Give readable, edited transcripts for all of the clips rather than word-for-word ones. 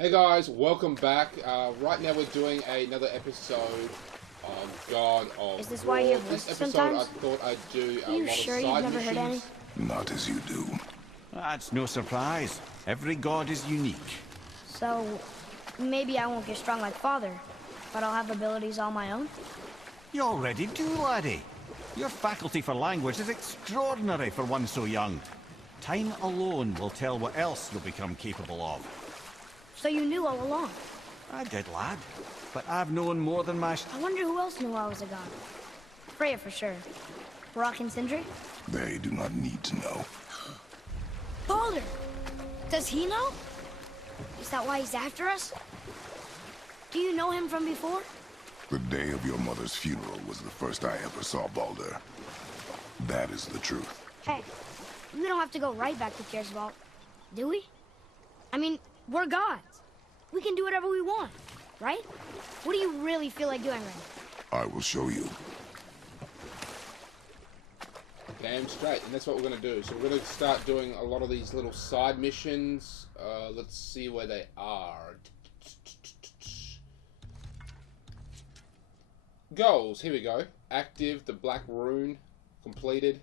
Hey guys, welcome back. Right now we're doing another episode of God of Is this War. why you have This lists episode sometimes? I thought I'd do a You lot sure of you've side never heard any? missions. Not as you do. That's no surprise. Every god is unique. So, maybe I won't get strong like Father, but I'll have abilities all my own? You already do, laddie. Your faculty for language is extraordinary for one so young. Time alone will tell what else you'll become capable of. So you knew all along. I did, lad. But I've known more than my... I wonder who else knew I was a god. Freya for sure. Brock and Sindri? They do not need to know. Baldur! Does he know? Is that why he's after us? Do you know him from before? The day of your mother's funeral was the first I ever saw Baldur. That is the truth. Hey, we don't have to go right back to Kersvault, do we? I mean, we're gods. We can do whatever we want, right? What do you really feel like doing right now? I will show you. Damn straight, and that's what we're going to do. So we're going to start doing a lot of these little side missions. Let's see where they are. Goals, here we go. Active, the Black Rune, completed.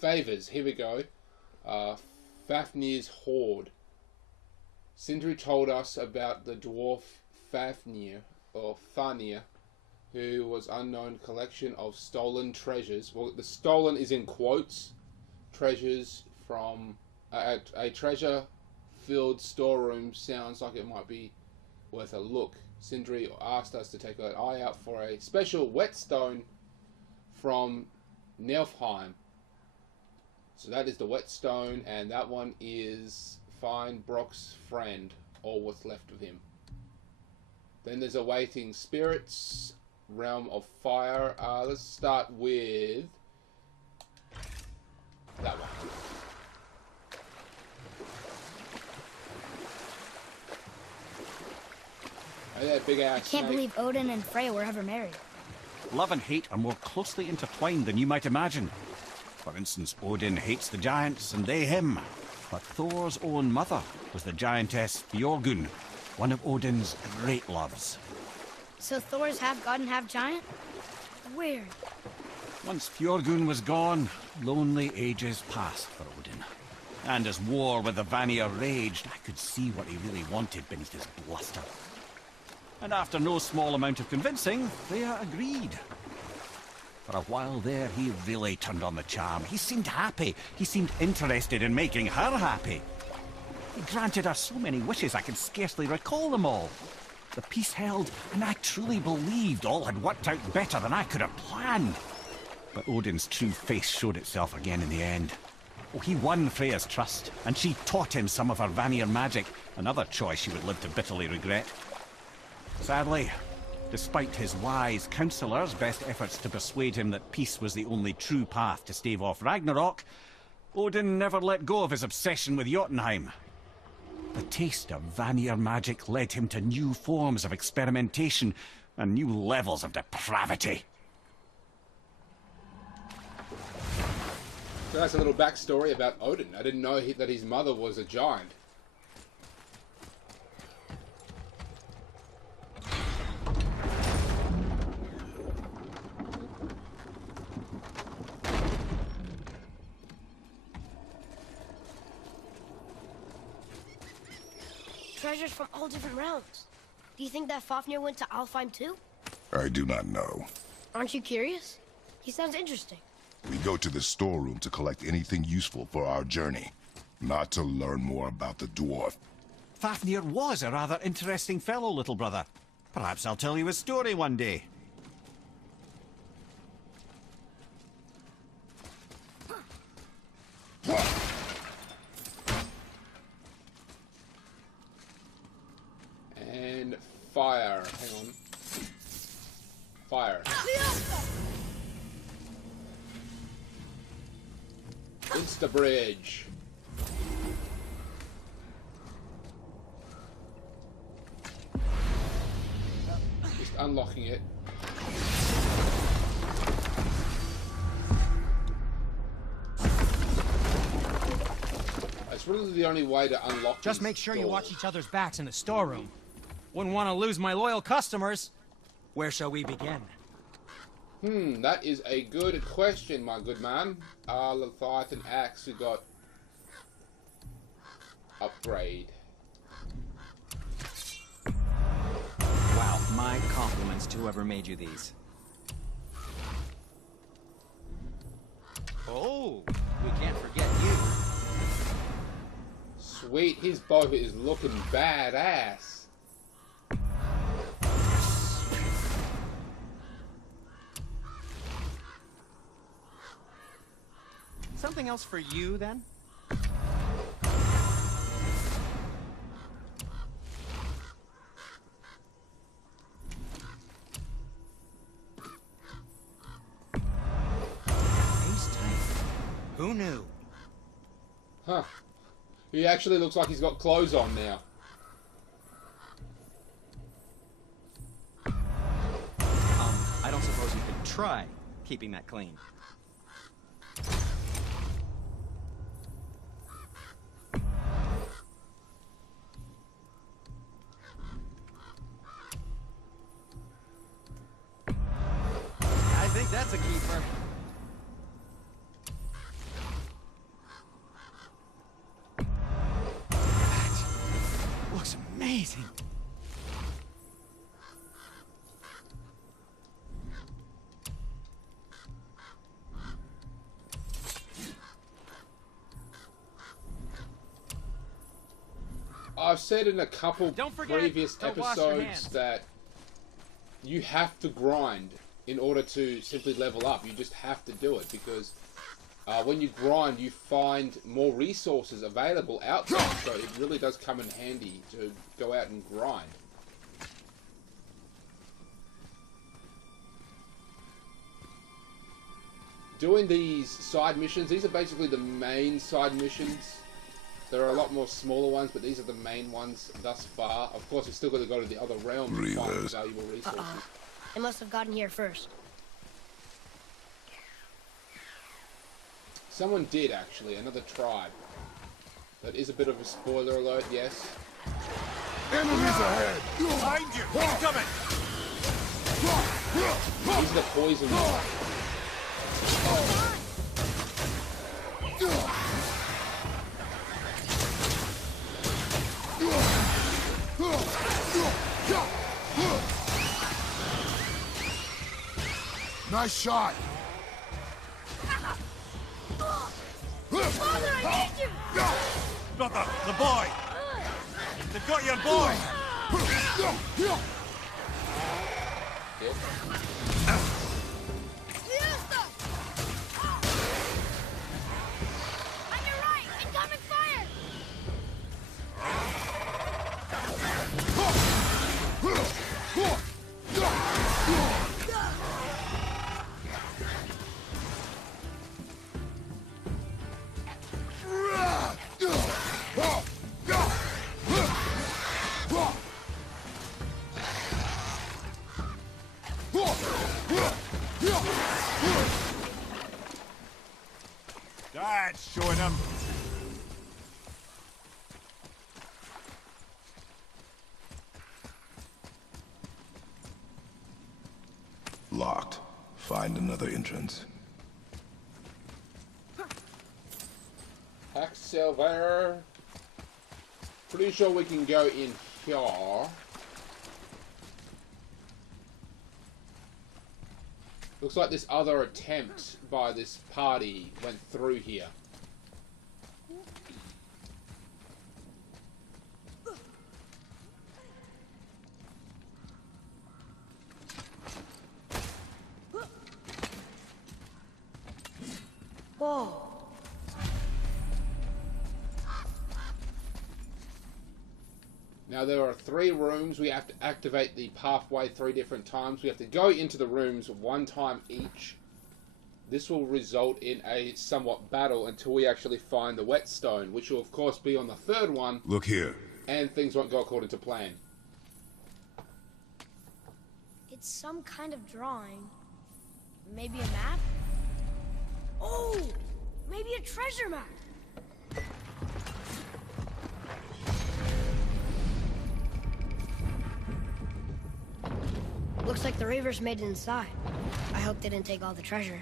Favors, here we go. Fafnir's Hoard. Sindri told us about the dwarf Fafnir, or Fanir, who was unknown collection of stolen treasures. Well, the stolen is in quotes. Treasures from a treasure-filled storeroom sounds like it might be worth a look. Sindri asked us to take an eye out for a special whetstone from Niflheim. So that is the whetstone, and that one is find Brock's friend, or what's left of him. Then there's awaiting spirits, realm of fire. Let's start with that one. Oh yeah, big ass I can't snake. believe Odin and Freya were ever married. Love and hate are more closely intertwined than you might imagine. For instance, Odin hates the giants and they him. But Thor's own mother was the giantess Björgun, one of Odin's great loves. So Thor's half god and half giant? Weird. Once Fjorgun was gone, lonely ages passed for Odin. And as war with the Vanir raged, I could see what he really wanted beneath his bluster. And after no small amount of convincing, Freya agreed. For a while there, he really turned on the charm. He seemed happy. He seemed interested in making her happy. He granted her so many wishes I could scarcely recall them all. The peace held, and I truly believed all had worked out better than I could have planned. But Odin's true face showed itself again in the end. Oh, he won Freya's trust, and she taught him some of her Vanir magic, another choice she would live to bitterly regret. Sadly, despite his wise counselors' best efforts to persuade him that peace was the only true path to stave off Ragnarok, Odin never let go of his obsession with Jotunheim. The taste of Vanir magic led him to new forms of experimentation and new levels of depravity. So that's a little backstory about Odin. I didn't know that his mother was a giant. Treasures from all different realms. Do you think that Fafnir went to Alfheim too? I do not know. Aren't you curious? He sounds interesting. We go to the storeroom to collect anything useful for our journey, not to learn more about the dwarf. Fafnir was a rather interesting fellow, little brother. Perhaps I'll tell you his story one day. And fire. Hang on. Fire. Insta bridge. Just unlocking it. really the only way to unlock Just these make sure you doors. watch each other's backs in the storeroom. Wouldn't want to lose my loyal customers. Where shall we begin? That is a good question, my good man. Leviathan Axe, we got... upgrade. Wow, my compliments to whoever made you these. Oh, we can't forget you. Sweet, his bow is looking badass. Something else for you, then? Who knew? Huh. He actually looks like he's got clothes on now. I don't suppose you could try keeping that clean. I think that's a keeper. Looks amazing. I've said in a couple Don't forget previous to wash your episodes hands. that you have to grind in order to simply level up. You just have to do it because when you grind, you find more resources available outside. So it really does come in handy to go out and grind. Doing these side missions, these are basically the main side missions. There are a lot more smaller ones, but these are the main ones thus far. Of course, we've still got to go to the other realm to find Reavers. valuable resources. They must have gotten here first. Someone did, actually. Another tribe. That is a bit of a spoiler alert, yes. Enemies ahead! Behind you! Incoming! These are the poison ones. Nice shot! Father, I need you! Brother, the boy! They've got your boy! Yep. Fiesta! On your right! Incoming fire! That's showing him. Locked. Find another entrance. Hacksilver. Pretty sure we can go in here. Looks like this other attempt by this party went through here. Whoa. Now there are 3 rooms. We have to activate the pathway 3 different times. We have to go into the rooms 1 time each. This will result in a somewhat battle until we actually find the whetstone, which will of course be on the 3rd one, Look here. and things won't go according to plan. It's some kind of drawing. Maybe a map? Oh! Maybe a treasure map! Looks like the Reavers made it inside. I hope they didn't take all the treasure.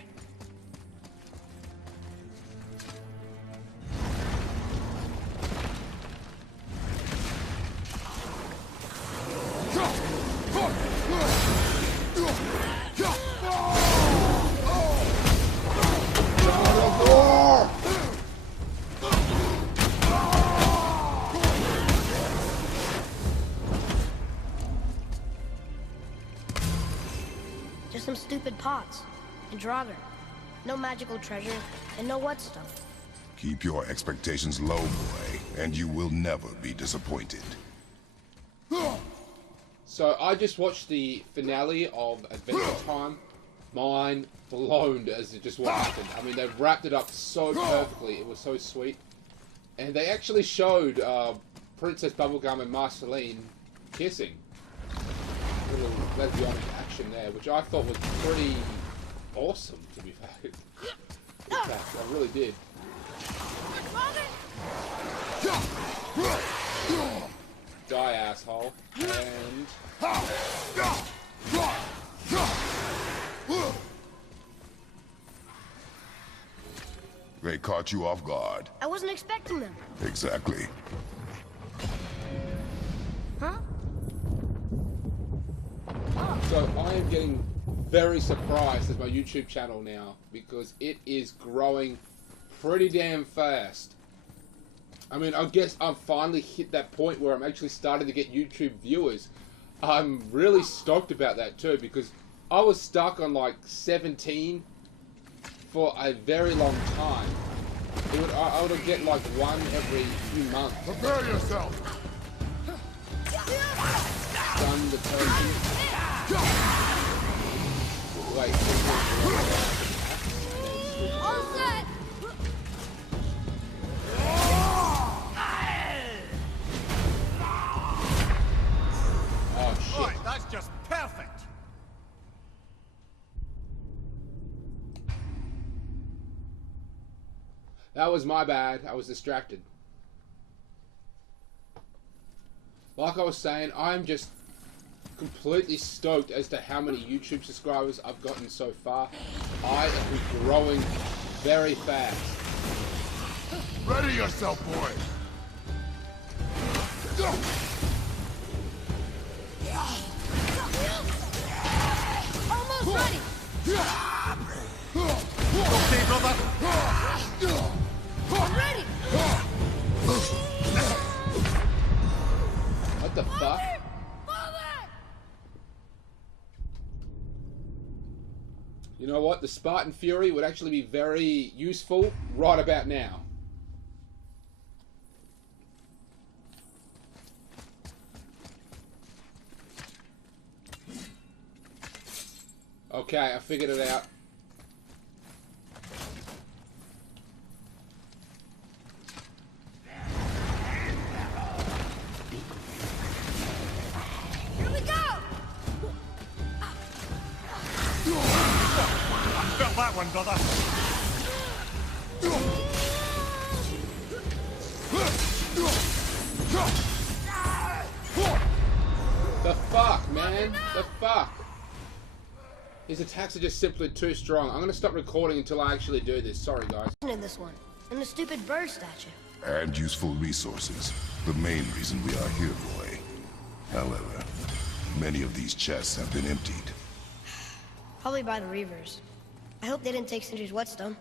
Just some stupid pots and Draugr. No magical treasure and no whetstone. Keep your expectations low, boy, and you will never be disappointed. So I just watched the finale of Adventure Time. Mind blown as it just what happened. I mean, they wrapped it up so perfectly. It was so sweet. And they actually showed Princess Bubblegum and Marceline kissing. A little lesbianic action there, which I thought was pretty awesome, to be fair. In fact, I really did. Die, asshole. And... They caught you off guard. I wasn't expecting them. Exactly. Huh? So I am getting very surprised as my YouTube channel now, because it is growing pretty damn fast. I mean, I guess I've finally hit that point where I'm actually starting to get YouTube viewers. I'm really stoked about that too, because I was stuck on like 17 for a very long time. I would get like one every few months. Prepare yourself! Stun the person. Wait. All set! Oh shit. Right, that's just perfect. That was my bad. I was distracted. Like I was saying, I'm just completely stoked as to how many YouTube subscribers I've gotten so far. I am growing very fast. Ready yourself, boy! Almost ready! Okay, brother. I'm ready! What the fuck? You know what? The Spartan Fury would actually be very useful right about now. Okay, I figured it out. Here we go! Felt that one, brother. The fuck, man? The fuck? His attacks are just simply too strong. I'm gonna stop recording until I actually do this. Sorry, guys. In this one. And the stupid bird statue. And useful resources. The main reason we are here, boy. However, many of these chests have been emptied. Probably by the Reavers. I hope they didn't take Sindri's whetstone.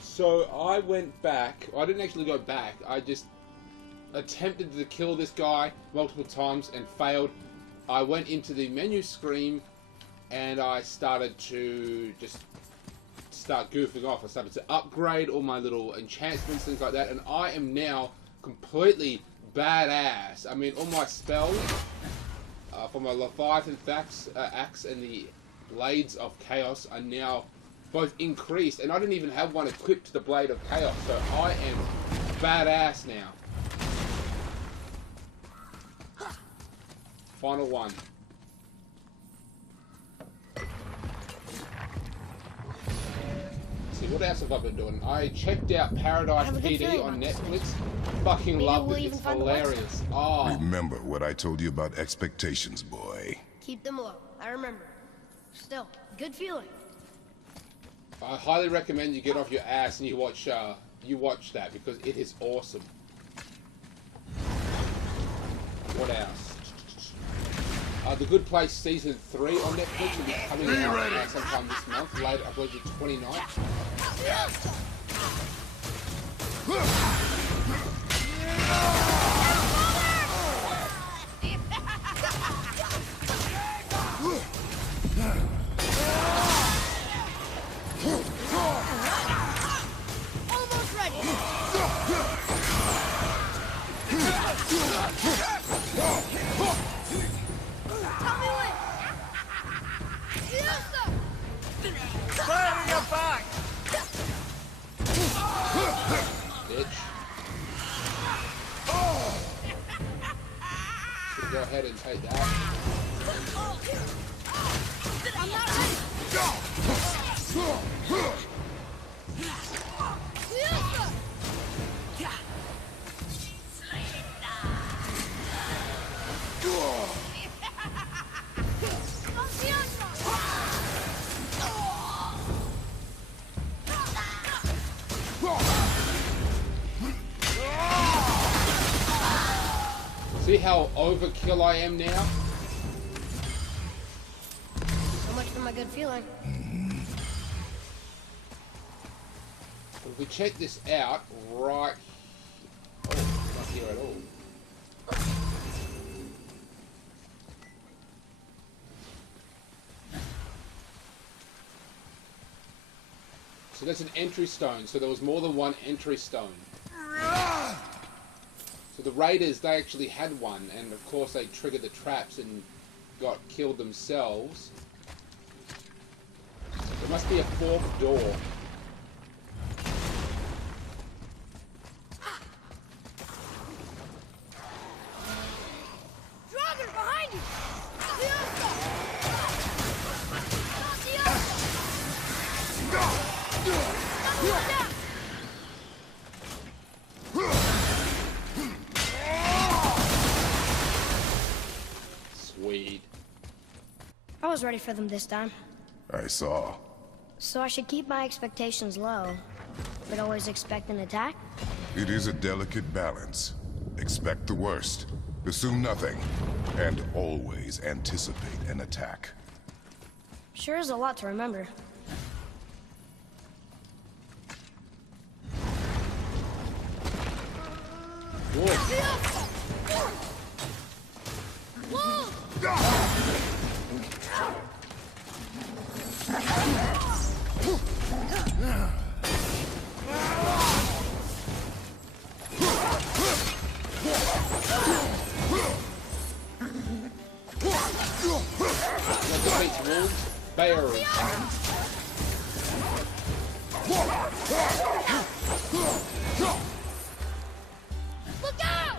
So I went back. I didn't actually go back. I just attempted to kill this guy multiple times and failed. I went into the menu screen and I started to just start goofing off. I started to upgrade all my little enchantments, things like that, and I am now completely badass. I mean, all my spells for my Leviathan axe and the Blades of Chaos are now both increased, and I didn't even have one equipped to the Blade of Chaos, so I am badass now. Final one. see, what else have I been doing? I checked out Paradise have a good PD feeling on about this Netflix. Fucking Maybe loved we'll it. even It's find the website. hilarious. Oh, Remember what I told you about expectations, boy. Keep them low. I remember. Still, good feeling. I highly recommend you get off your ass and you watch that because it is awesome. What else? The Good Place Season 3 on Netflix will be coming out sometime this month, later, I believe the 29th. Almost ready. Tell me when. Firing your back! Bitch. Should go ahead and take that. I'm not ready. See how overkill I am now? So much for my good feeling. If we check this out right... Oh, it's not here at all. So that's an entry stone. So there was more than one entry stone. So the raiders, they actually had one, and of course they triggered the traps and got killed themselves. There must be a fourth door. Draugr, behind you! Sweet. I was ready for them this time. I saw. So I should keep my expectations low, but always expect an attack? It is a delicate balance. Expect the worst, assume nothing, and always anticipate an attack. Sure is a lot to remember. Defeats wolves, bears. Look out!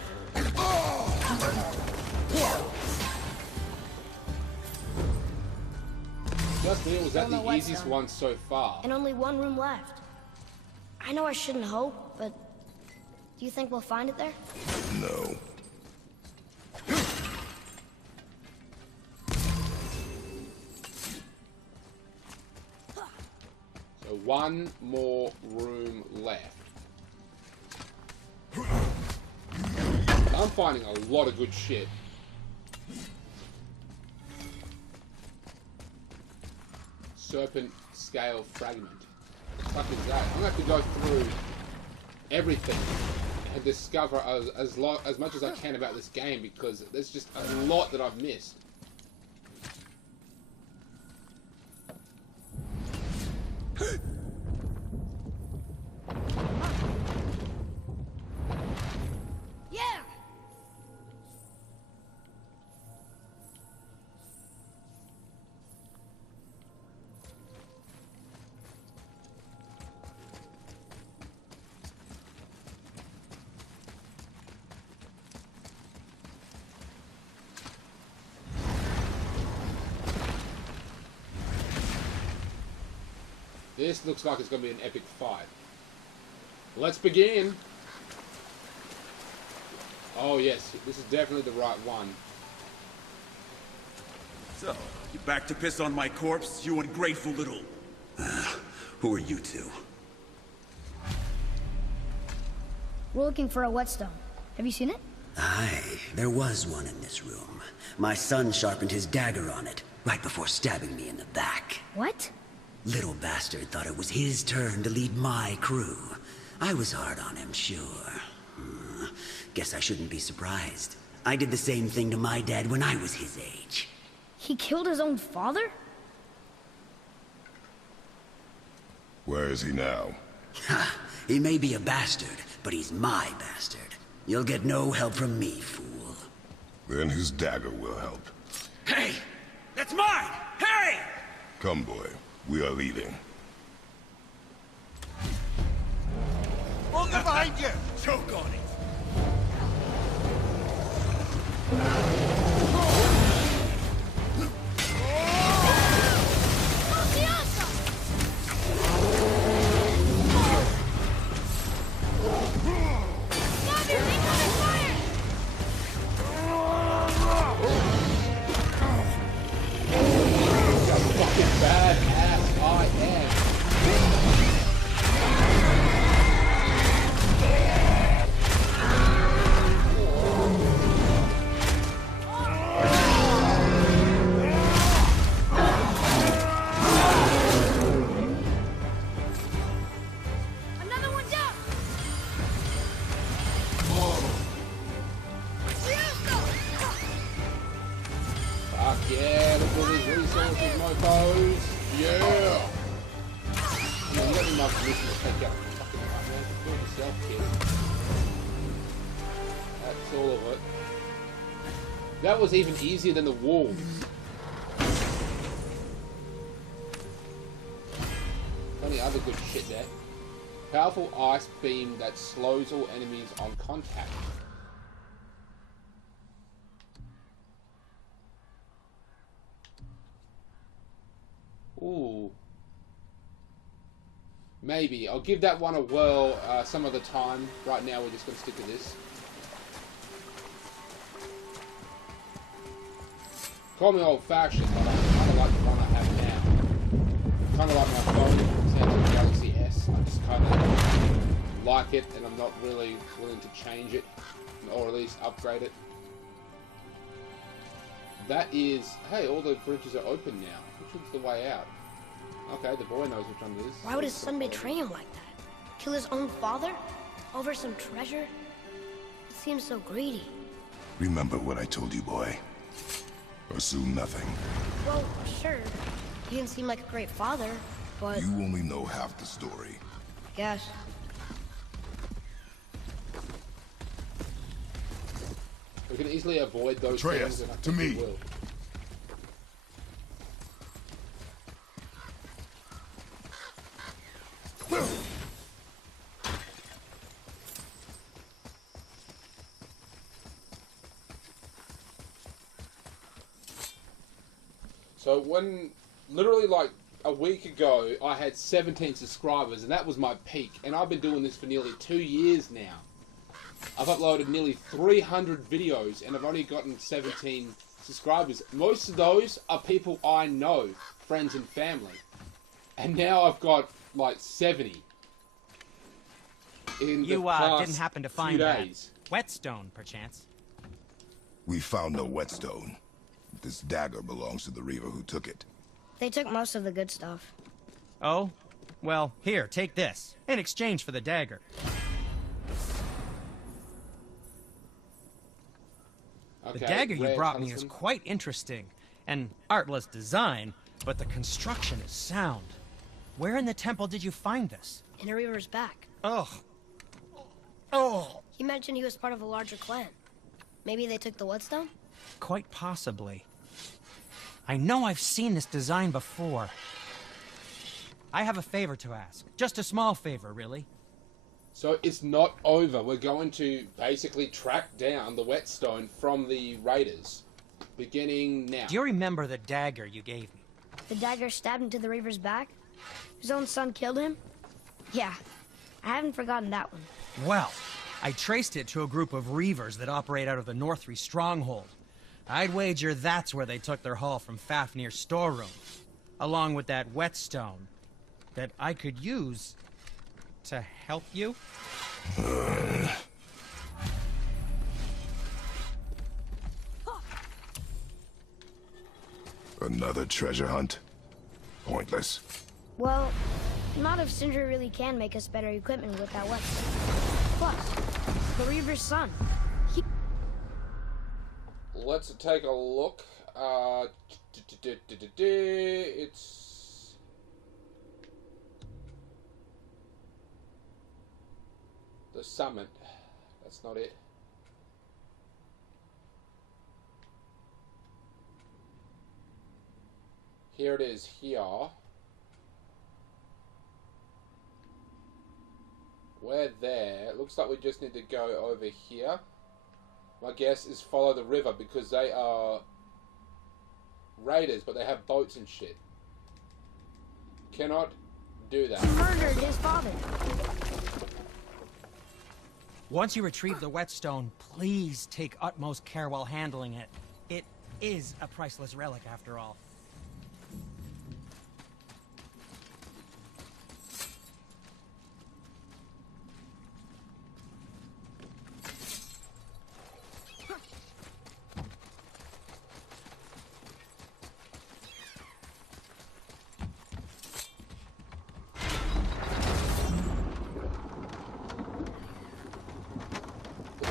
Just me, was that Don't know the what, easiest son. one so far? And only one room left. I know I shouldn't hope, but do you think we'll find it there? No. So one more room left. I'm finding a lot of good shit. Serpent scale fragment. What the fuck is that? I'm gonna have to go through everything and discover as much as I can about this game because there's just a lot that I've missed. Yeah! This looks like it's going to be an epic fight. Let's begin. Oh yes, this is definitely the right one. So, you back to piss on my corpse, you ungrateful little... who are you two? We're looking for a whetstone. Have you seen it? Aye, there was one in this room. My son sharpened his dagger on it, right before stabbing me in the back. What? Little bastard thought it was his turn to lead my crew. I was hard on him, sure. Guess I shouldn't be surprised. I did the same thing to my dad when I was his age. He killed his own father? Where is he now? Ha! He may be a bastard, but he's my bastard. You'll get no help from me, fool. Then his dagger will help. Hey! That's mine! Hey! Come, boy. We are leaving. Hold it behind you! Choke on it! Badass I am. Another one down! Fuck yeah, look at all these resources, mofos. Yeah! You know, you don't need my permission to take out the fucking one, man. Just do it yourself, kid. That's all of it. That was even easier than the wolves. Plenty other good shit there. Powerful ice beam that slows all enemies on contact. Ooh. Maybe. I'll give that one a whirl some other time. Right now we're just going to stick to this. Call me old-fashioned, but I kind of like the one I have now. Kind of like my phone, Samsung Galaxy S. I just kind of like it, and I'm not really willing to change it, or at least upgrade it. That is... Hey, all the bridges are open now. Which one's the way out? Okay, the boy knows which one it is. Why would his son betray him like that? Kill his own father? Over some treasure? It seems so greedy. Remember what I told you, boy. Assume nothing. Well, sure. He didn't seem like a great father, but... You only know half the story. I guess. We can easily avoid those Atreus, things, and I to think we me. will. So when, literally like a week ago, I had 17 subscribers, and that was my peak. And I've been doing this for nearly 2 years now. I've uploaded nearly 300 videos, and I've only gotten 17 subscribers. Most of those are people I know, friends and family. And now I've got like 70. In You the past didn't happen to few find that days. whetstone, perchance? We found no whetstone. This dagger belongs to the Reaver who took it. They took most of the good stuff. Oh? Well, here, take this. In exchange for the dagger. Okay, The dagger you red brought me is tungsten. quite interesting. An artless design, but the construction is sound. Where in the temple did you find this? In a Reaver's back. Ugh. Oh. He mentioned he was part of a larger clan. Maybe they took the whetstone? Quite possibly. I know I've seen this design before. I have a favor to ask. Just a small favor, really. So it's not over. We're going to basically track down the whetstone from the raiders. Beginning now. Do you remember the dagger you gave me? The dagger stabbed into the Reaver's back? His own son killed him? Yeah, I haven't forgotten that one. Well, I traced it to a group of Reavers that operate out of the Northree stronghold. I'd wager that's where they took their haul from Fafnir's storeroom, along with that whetstone that I could use to help you. Another treasure hunt? Pointless. Well, not if Sindri really can make us better equipment with that weapon. Plus, the Reaver's son. Let's take a look. It's... the summit. That's not it. Here it is, here. We're there. It looks like we just need to go over here. My guess is follow the river because they are raiders, but they have boats and shit. Cannot do that. He murdered his father. Once you retrieve the whetstone, please take utmost care while handling it. It is a priceless relic after all.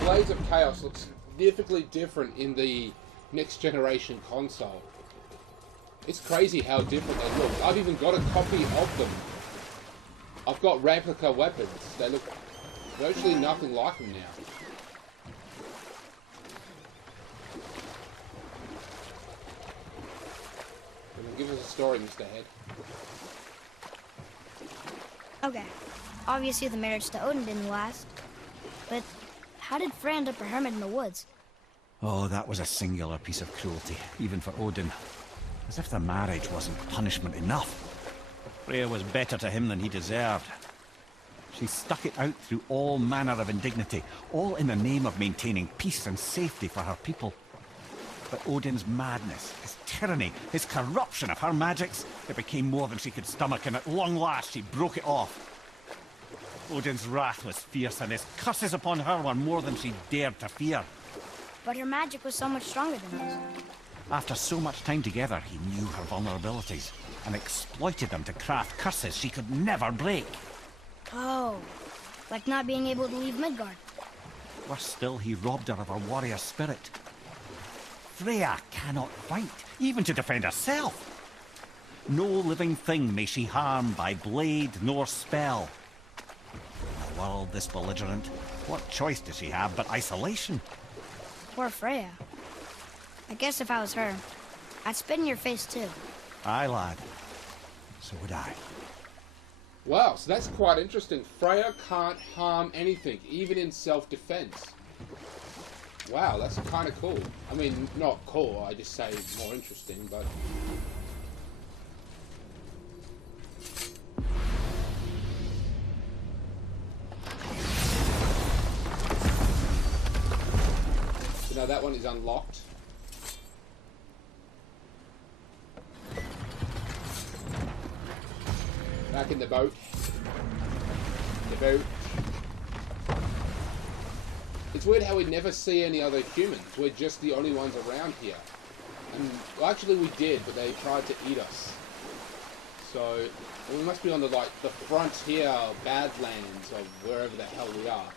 Blades of Chaos looks significantly different in the next generation console. It's crazy how different they look. I've even got a copy of them. I've got replica weapons. They look virtually nothing like them now. Give us a story, Mr. Head. Okay, obviously the marriage to Odin didn't last, but how did Frey end up a hermit in the woods? Oh, that was a singular piece of cruelty, even for Odin. As if the marriage wasn't punishment enough. Freya was better to him than he deserved. She stuck it out through all manner of indignity, all in the name of maintaining peace and safety for her people. But Odin's madness, his tyranny, his corruption of her magics, it became more than she could stomach, and at long last she broke it off. Odin's wrath was fierce, and his curses upon her were more than she dared to fear. But her magic was so much stronger than his. After so much time together, he knew her vulnerabilities, and exploited them to craft curses she could never break. Oh, like not being able to leave Midgard. Worse still, he robbed her of her warrior spirit. Freya cannot fight, even to defend herself. No living thing may she harm by blade nor spell. In a world this belligerent, what choice does she have but isolation? Poor Freya. I guess if I was her, I'd spit in your face too. Aye, lad. So would I. Wow, so that's quite interesting. Freya can't harm anything, even in self-defense. Wow, that's kind of cool. I mean, not cool, I just say more interesting, but... So now that one is unlocked. Back in the boat. The boat. It's weird how we never see any other humans. We're just the only ones around here. And well, actually we did, but they tried to eat us. So we must be on the the frontier, Badlands, of wherever the hell we are.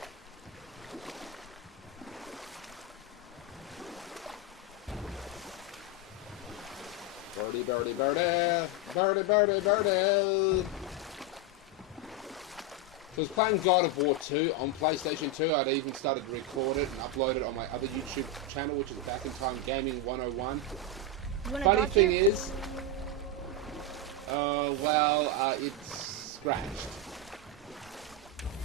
Birdie, birdie, birdie, birdie, birdie, birdie. So I was playing God of War 2 on PlayStation 2. I'd even started to record it and upload it on my other YouTube channel, which is Back in Time Gaming 101. Funny thing is, it's scratched.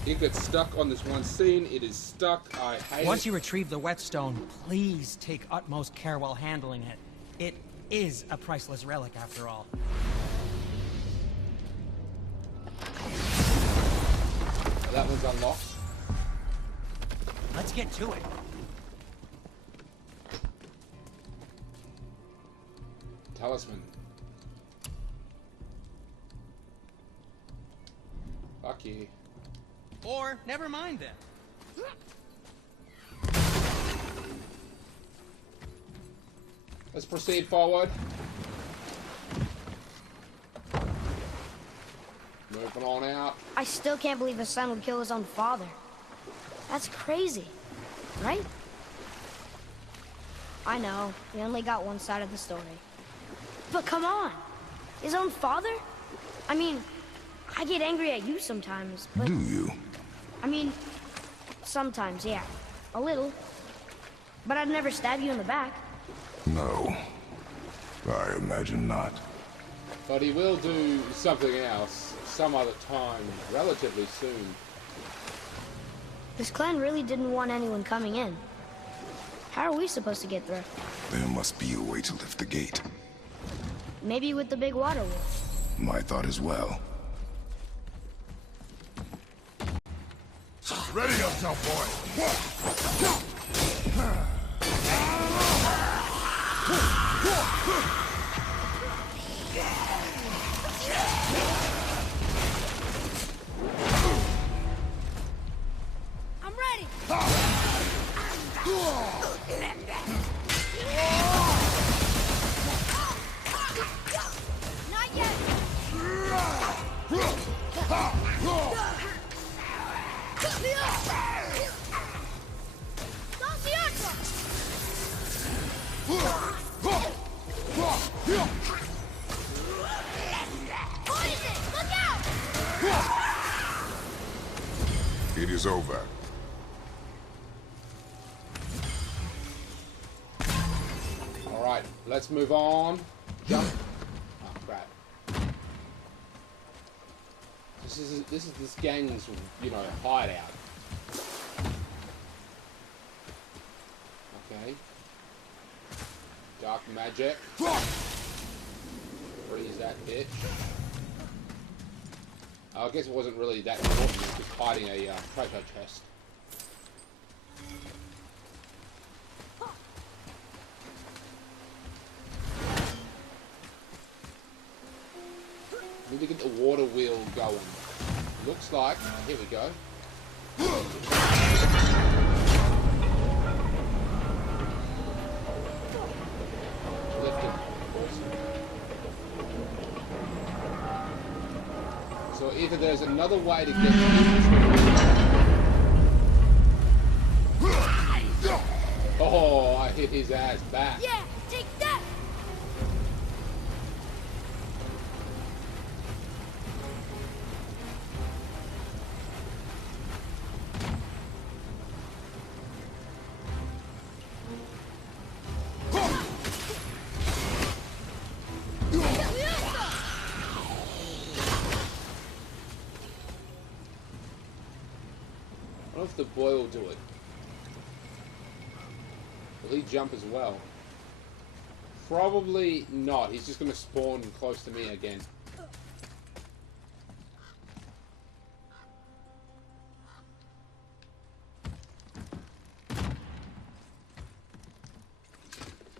It gets stuck on this one scene. It is stuck. I hate it. Once you retrieve the whetstone, please take utmost care while handling it. It is a priceless relic after all. That one's unlocked. Let's get to it. Talisman. Fuck you. Or, never mind then. Let's proceed forward. Moving on out. I still can't believe his son would kill his own father. That's crazy, right? I know, we only got one side of the story. But come on, his own father? I mean, I get angry at you sometimes, but... Do you? I mean, sometimes, yeah. A little. But I'd never stab you in the back. No. I imagine not. But he will do something else some other time, relatively soon. This clan really didn't want anyone coming in. How are we supposed to get through? There must be a way to lift the gate. Maybe with the big water wheel. My thought as well. Ready up, tough boy! I'm ready! Not yet! It is over. Alright, let's move on. Jump. Oh, crap. This is this gang's, you know, hideout. Okay. Dark magic. Freeze that bitch. I guess it wasn't really that important. It was just hiding a treasure chest. Need to get the water wheel going. Looks like. Here we go. Lifted. So either there's another way to get into... Oh, I hit his ass back. Yeah, take that! I don't know if the boy will do it. Will he jump as well? Probably not. He's just going to spawn close to me again.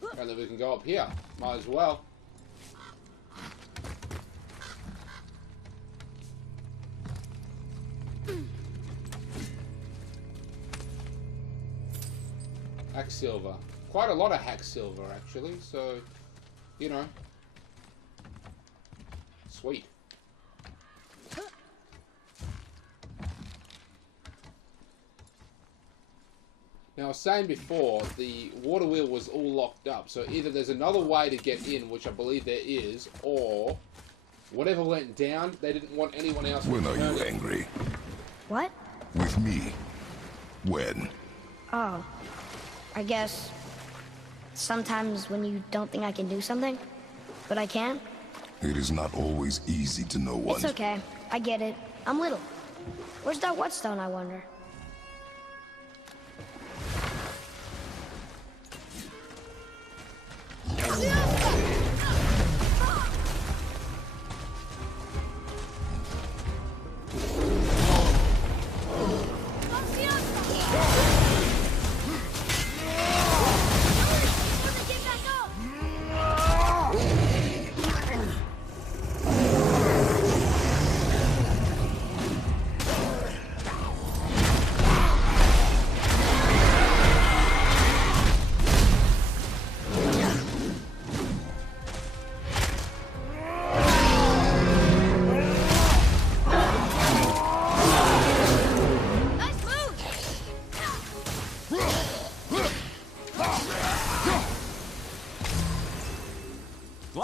Apparently we can go up here. Might as well. Hack silver. Quite a lot of hack silver, actually, so, you know. Sweet. Now, I was saying before, the water wheel was all locked up, so either there's another way to get in, which I believe there is, or whatever went down, they didn't want anyone else to When are turn you it. angry? What? With me? When? Oh. I guess... sometimes when you don't think I can do something, but I can. It is not always easy to know one. It's okay. I get it. I'm little. Where's that whetstone, I wonder?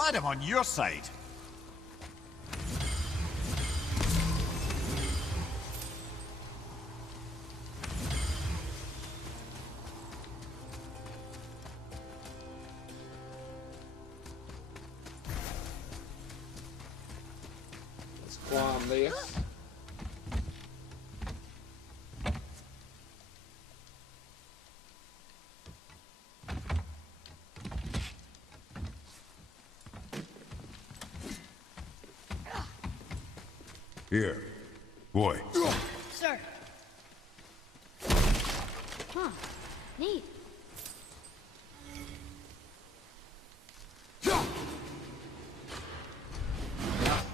Glad I'm on your side. Let's climb this. Here. Boy. Sir. Huh. Neat.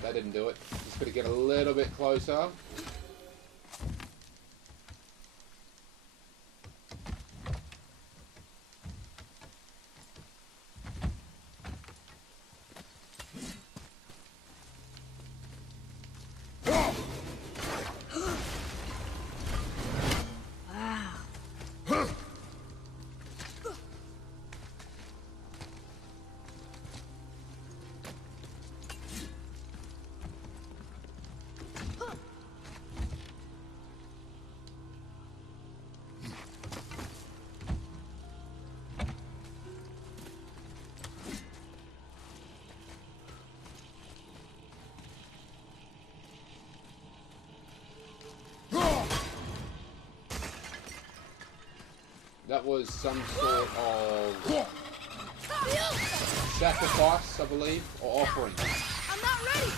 That didn't do it. Just gotta get a little bit closer. That was some sort of sacrifice, I believe, or offering. I'm not ready.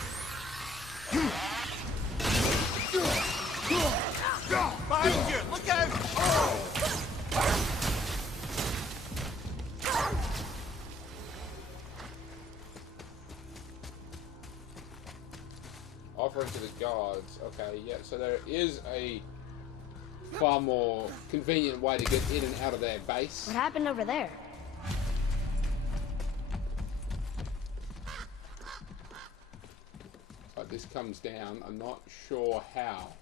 Behind you! Look out! Offering to the gods. Okay, yeah, so there is a far more convenient way to get in and out of their base. What happened over there? But this comes down. I'm not sure how.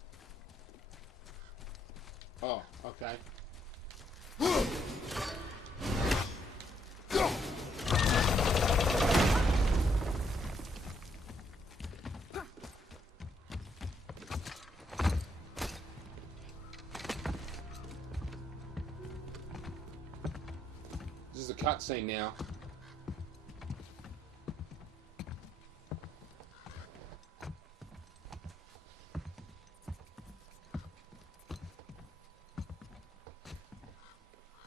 Oh, okay. This is a cutscene now.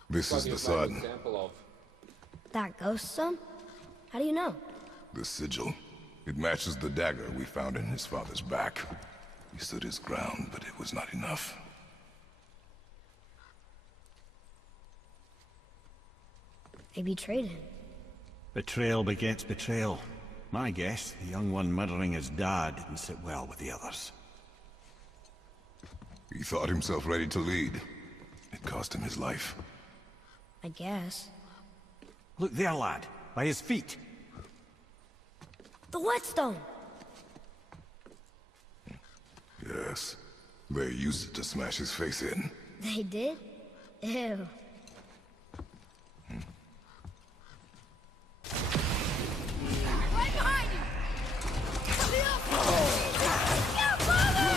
This is the sun. Example of. That ghost son? How do you know? The sigil. It matches the dagger we found in his father's back. He stood his ground, but it was not enough. They betrayed him. Betrayal begets betrayal. My guess, the young one murdering his dad didn't sit well with the others. He thought himself ready to lead. It cost him his life. I guess. Look there, lad. By his feet. The whetstone! Yes. They used it to smash his face in. They did? Ew. Right behind you! Come here! Yeah, father!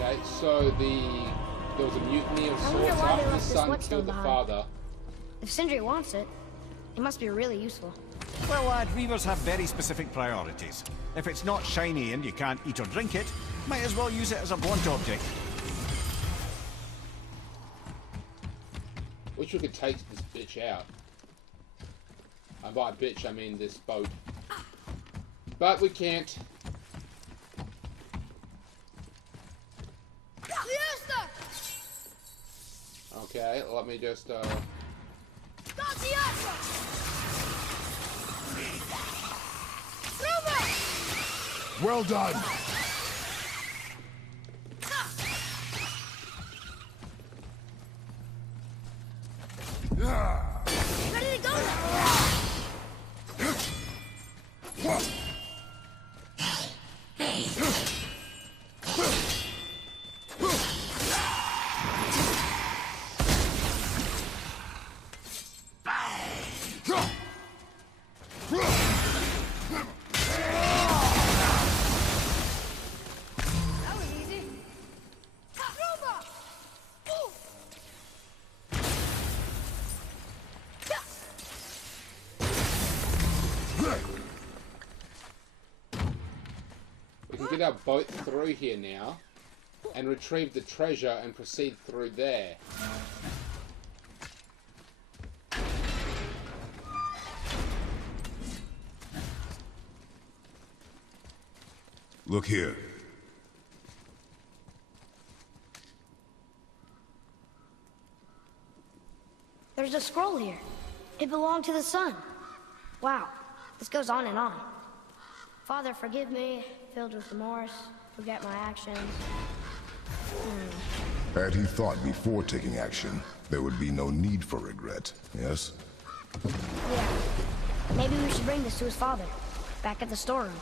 Okay, so there was a mutiny of I wonder sorts why they after the left this son whetstone killed the behind. father. If Sindri wants it, it must be really useful. Well, lad, reavers have very specific priorities. If it's not shiny and you can't eat or drink it, might as well use it as a blunt object. Wish we could take this bitch out. And by bitch, I mean this boat. But we can't. Okay, let me just Well done! Ready to go now! That was easy. we can get our boat through here now and retrieve the treasure and proceed through there. Look here. There's a scroll here. It belonged to the sun. Wow, this goes on and on. Father, forgive me, filled with remorse, forget my actions. Had he thought before taking action, there would be no need for regret, yes? Yeah. Maybe we should bring this to his father, back at the storeroom.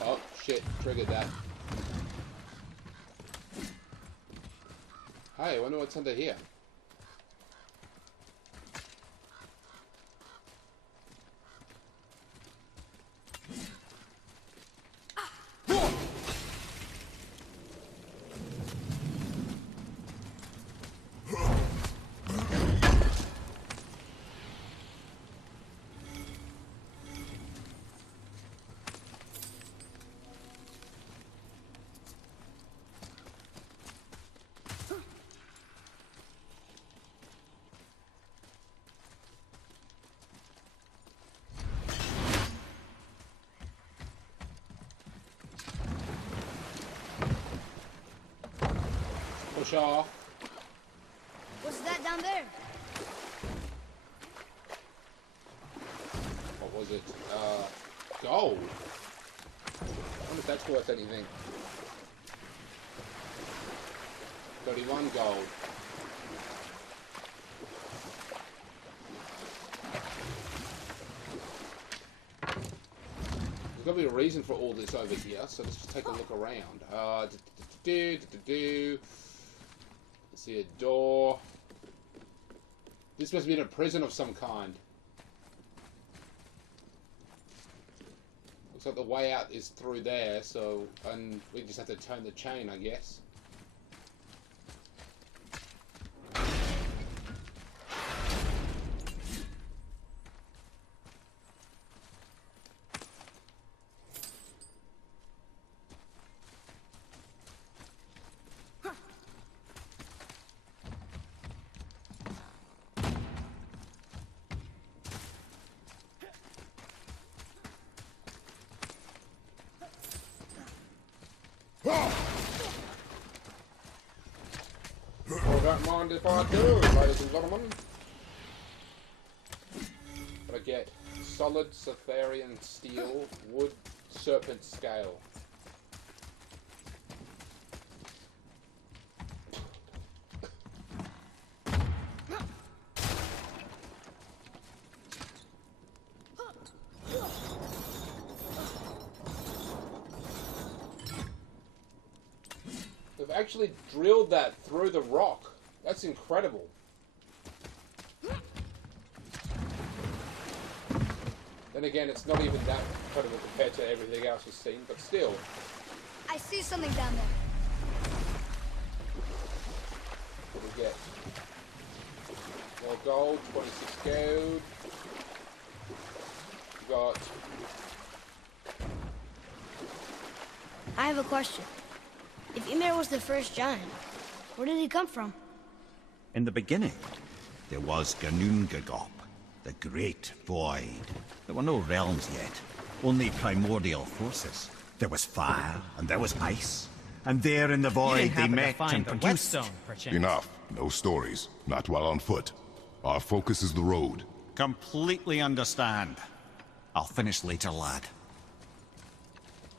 Oh, shit, triggered that. Hey, I wonder what's under here. Push off. What's that down there? What was it? Gold. I wonder if that's worth anything. 31 gold. There's got to be a reason for all this over here, so let's just take a look around. Let's see, a door. This must be in a prison of some kind. Looks like the way out is through there, so, and we just have to turn the chain, I guess. Oh, don't mind if I do, ladies and gentlemen. But I get solid Cytherian steel, wood, serpent scale. They've actually drilled that through the rock. That's incredible. Then again, it's not even that incredible compared to everything else we've seen, but still. I see something down there. What do we get? More gold, 26 gold. We got... I have a question. If Ymir was the first giant, where did he come from? In the beginning, there was Ginnungagap, the Great Void. There were no realms yet. only primordial forces. There was fire, and there was ice. And there in the You void didn't they happen to met find and the produced... whetstone, perchance? Enough. No stories. Not while on foot. Our focus is the road. Completely understand. I'll finish later, lad.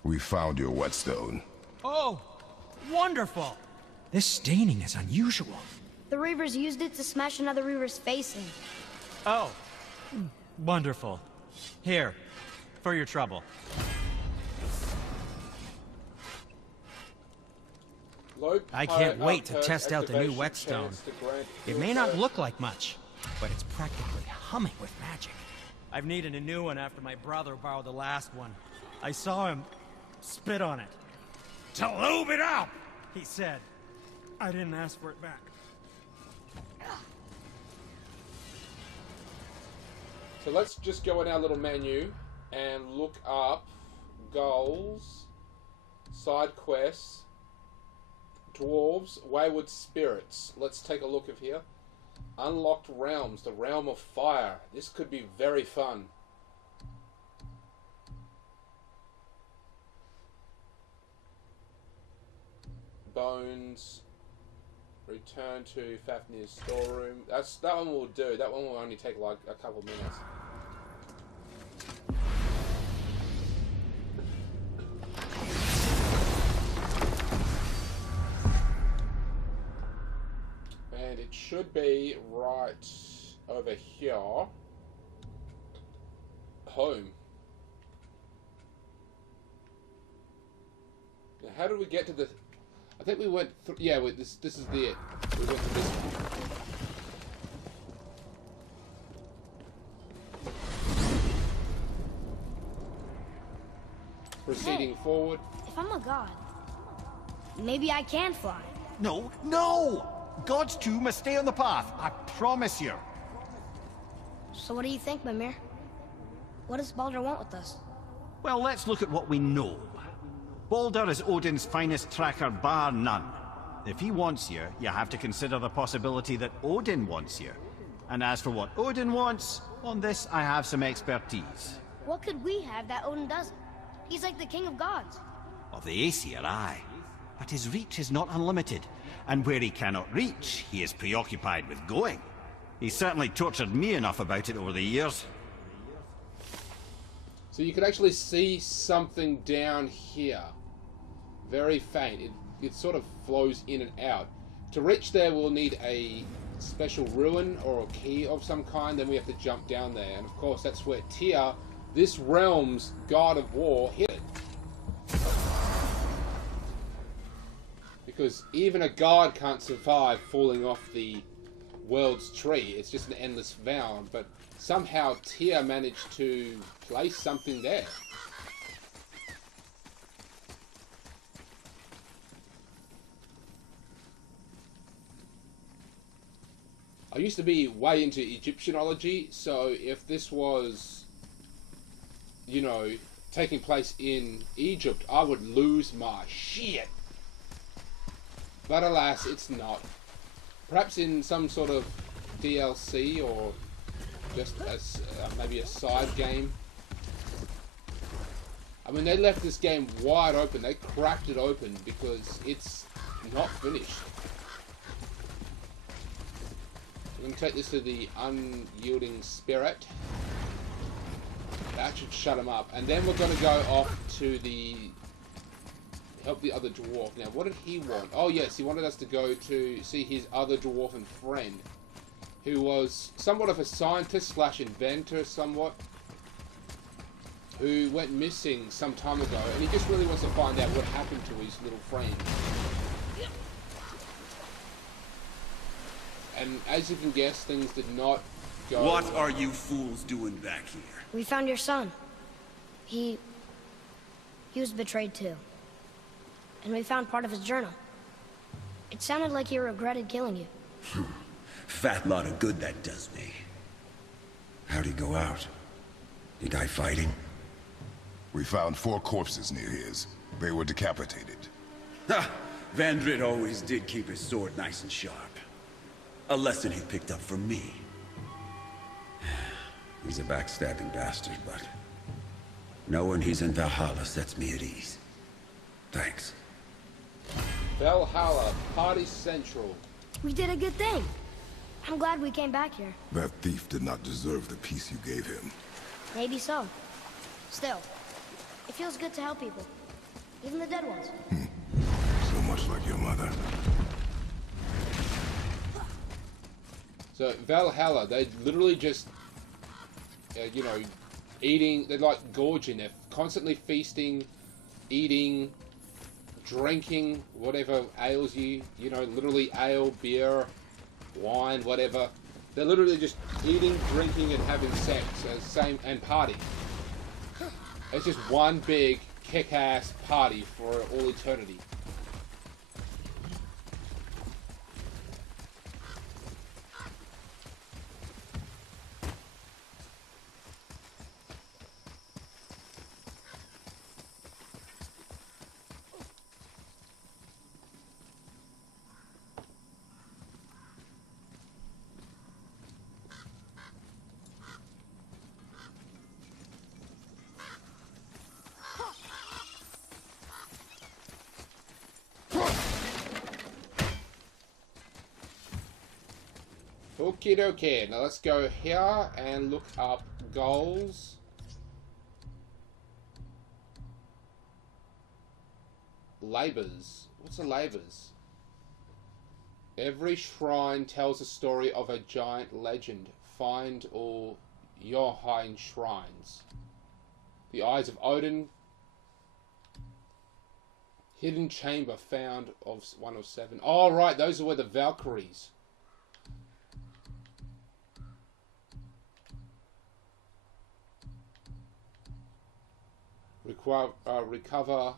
We found your whetstone. Oh, wonderful! This staining is unusual. The Reavers used it to smash another Reaver's face in. Oh, wonderful. Here, for your trouble. I can't wait to test out the new whetstone. It may not look like much, but it's practically humming with magic. I've needed a new one after my brother borrowed the last one. I saw him spit on it. To lube it up, he said. I didn't ask for it back. So let's just go in our little menu and look up goals, side quests, dwarves, wayward spirits. Let's take a look of here. Unlocked realms, the realm of fire. This could be very fun. Bones. Return to Fafnir's storeroom. That one will do. That one will only take like a couple minutes. And it should be right over here. Home. Now, how did we get to the... I think we went through... Yeah, wait, this is the it. We went to this one. Proceeding forward. If I'm a god, maybe I can fly. No, no! Gods too must stay on the path, I promise you. So what do you think, Mimir? What does Baldur want with us? Well, let's look at what we know. Baldur is Odin's finest tracker bar none. If he wants you, you have to consider the possibility that Odin wants you. And as for what Odin wants, on this I have some expertise. What could we have that Odin doesn't? He's like the king of gods. Of the Aesir, aye. But his reach is not unlimited. And where he cannot reach, he is preoccupied with going. He's certainly tortured me enough about it over the years. So you can actually see something down here. Very faint. It sort of flows in and out. To reach there, we'll need a special ruin or a key of some kind. Then we have to jump down there. And of course, that's where Tyr, this realm's god of war, hit it. Because even a god can't survive falling off the world's tree. It's just an endless vow. But somehow Tyr managed to place something there. I used to be way into Egyptianology, so if this was, you know, taking place in Egypt, I would lose my shit. But alas, it's not. Perhaps in some sort of DLC or just as maybe a side game. I mean, they left this game wide open. They cracked it open because it's not finished. We're going to take this to the unyielding spirit. That should shut him up. And then we're going to go off to the... help the other dwarf. Now, what did he want? Oh, yes, he wanted us to go to see his other dwarven friend, who was somewhat of a scientist / inventor, somewhat, who went missing some time ago, and he just really wants to find out what happened to his little friend. And as you can guess, things did not go... What are you fools doing back here? We found your son. He was betrayed too. And we found part of his journal. It sounded like he regretted killing you. Fat lot of good that does me. How'd he go out? He died fighting? We found 4 corpses near his. They were decapitated. Ha! Vandrit always did keep his sword nice and sharp. A lesson he picked up from me. He's a backstabbing bastard, but Knowing he's in Valhalla sets me at ease. Thanks. Valhalla, Party Central. We did a good thing. I'm glad we came back here. That thief did not deserve the peace you gave him. Maybe so. Still, it feels good to help people. Even the dead ones. So much like your mother. So Valhalla, they literally just, you know, eating. They're like gorging. They're constantly feasting, eating, drinking, whatever ails you. You know, literally ale, beer, wine, whatever. They're literally just eating, drinking, and having sex, and party. It's just one big kick-ass party for all eternity. Okie dokie, now let's go here and look up goals. Labors. What's a labors? Every shrine tells a story of a giant legend. Find all Jotunheim shrines. The Eyes of Odin. Hidden chamber found of 1 of 7. Oh right, those are where the Valkyries. Recover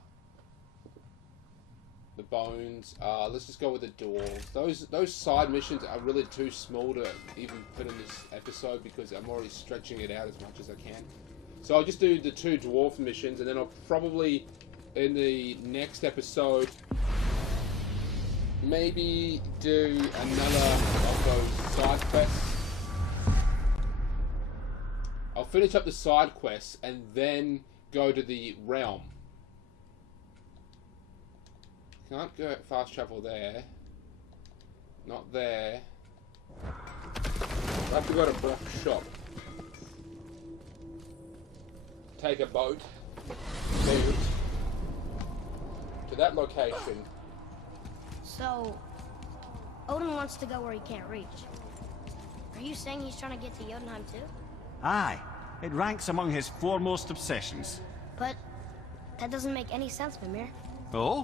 the bones. Let's just go with the dwarves. Those side missions are really too small to even put in this episode because I'm already stretching it out as much as I can. So I'll just do the 2 dwarf missions, and then I'll probably in the next episode maybe do another of those side quests. I'll finish up the side quests and then go to the realm. Can't go fast travel there. Not there. I have to go to Brock Shop. Take a boat. Move to that location. So, Odin wants to go where he can't reach. Are you saying he's trying to get to Jotunheim too? Aye. It ranks among his foremost obsessions. But that doesn't make any sense, Mimir. Oh?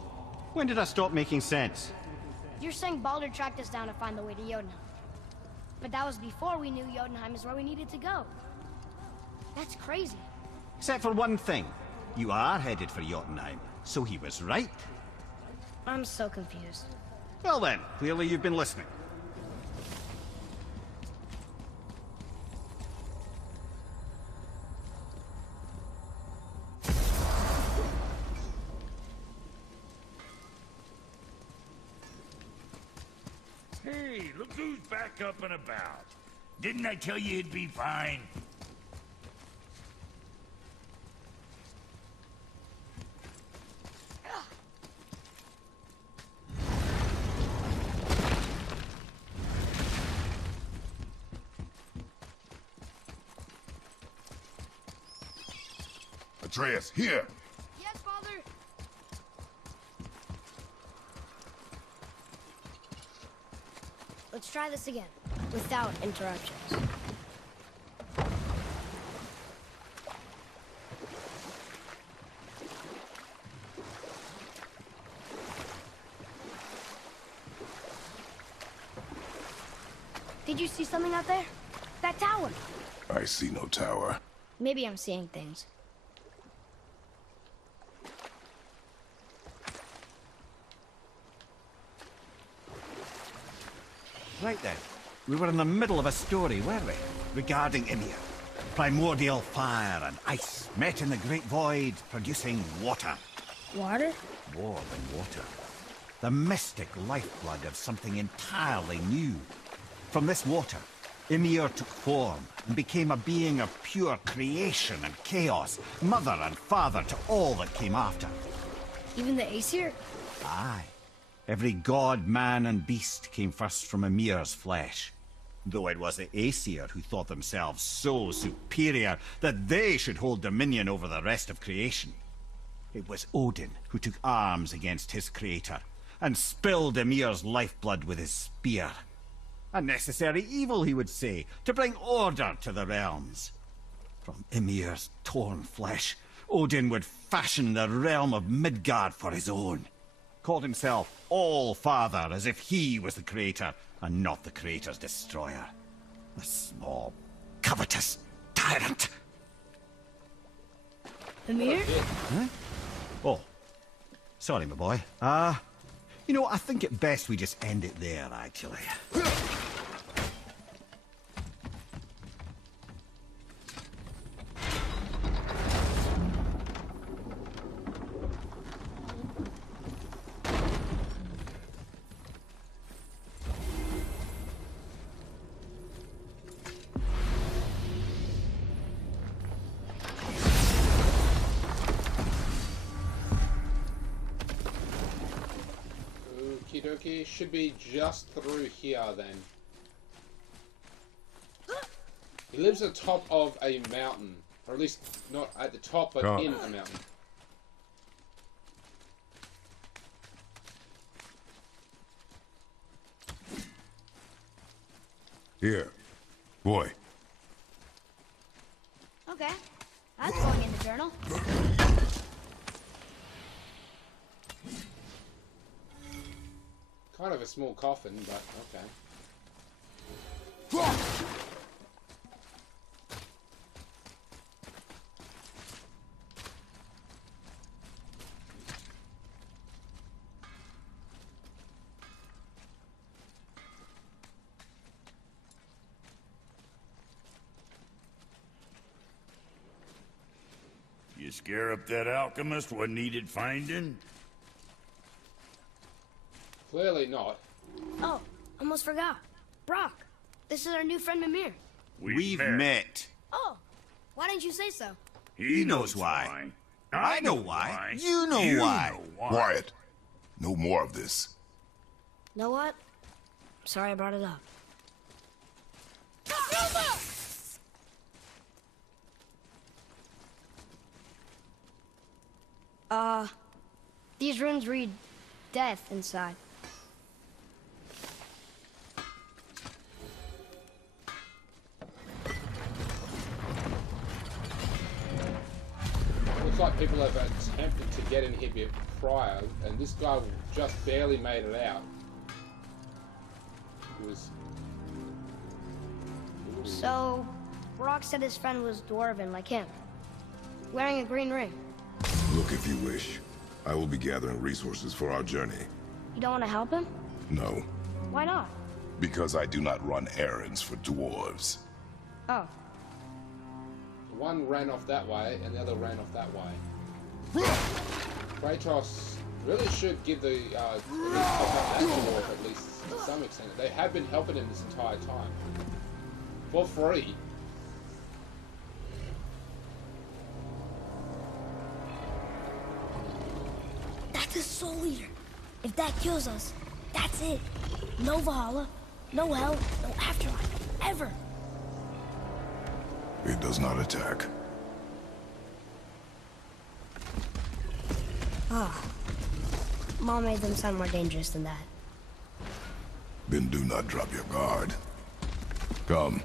When did I stop making sense? You're saying Baldur tracked us down to find the way to Jotunheim. But that was before we knew Jotunheim is where we needed to go. That's crazy. Except for one thing. You are headed for Jotunheim, so he was right. I'm so confused. Well then, clearly you've been listening. Hey, look who's back up and about. Didn't I tell you it'd be fine? Atreus, here! Yes, Father! Let's try this again, without interruptions. Did you see something out there? That tower! I see no tower. Maybe I'm seeing things. Right then. We were in the middle of a story, weren't we? Regarding Ymir. Primordial fire and ice met in the great void, producing water. Water? More than water. The mystic lifeblood of something entirely new. From this water, Ymir took form and became a being of pure creation and chaos, mother and father to all that came after. Even the Aesir? Aye. Every god, man, and beast came first from Ymir's flesh. Though it was the Aesir who thought themselves so superior that they should hold dominion over the rest of creation. It was Odin who took arms against his creator and spilled Ymir's lifeblood with his spear. A necessary evil, he would say, to bring order to the realms. From Ymir's torn flesh, Odin would fashion the realm of Midgard for his own. Called himself All-Father, as if he was the creator and not the creator's destroyer. A small, covetous tyrant. Ymir? Huh? Oh, sorry, my boy. You know, I think it best we just end it there, actually. Okie dokie, should be just through here then. He lives at the top of a mountain. Or at least not at the top, but in a mountain. Here. Boy. Okay. That's going in the journal. Kind of a small coffin, but okay. You scare up that alchemist what needed finding? Clearly not. Oh, almost forgot. Brock, this is our new friend Mimir. We've met. Oh, why didn't you say so? He knows why. I know why. You know why. Quiet. No more of this. Know what? Sorry I brought it up. These runes read death inside. Looks like people have attempted to get in here prior, and this guy just barely made it out. He was... So, Brock said his friend was dwarven like him, wearing a green ring. Look if you wish. I will be gathering resources for our journey. You don't want to help him? No, Why not? because I do not run errands for dwarves. Oh, One ran off that way, and the other ran off that way. Kratos really should give the at least help out that dwarf, at least to some extent. They have been helping him this entire time. For free. That's a soul eater. If that kills us, that's it. No Valhalla, no hell, no afterlife, ever. It does not attack. Mom made them sound more dangerous than that. Then do not drop your guard. Come.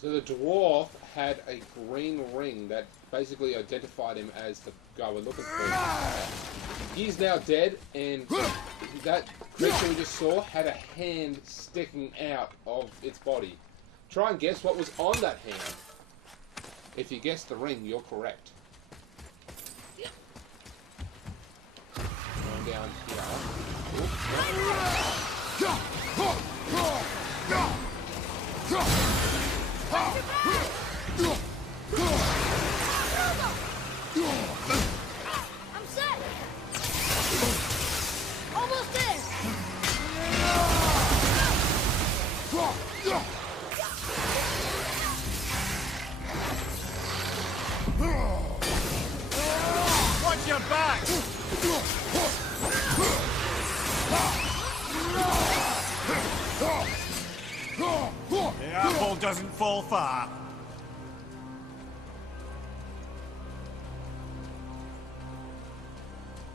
So the dwarf had a green ring that basically identified him as the guy we're looking for. He's now dead, and that creature we just saw had a hand sticking out of its body. Try and guess what was on that hand. If you guessed the ring, you're correct. Going down here. I'm set! Almost there! apple doesn't fall far.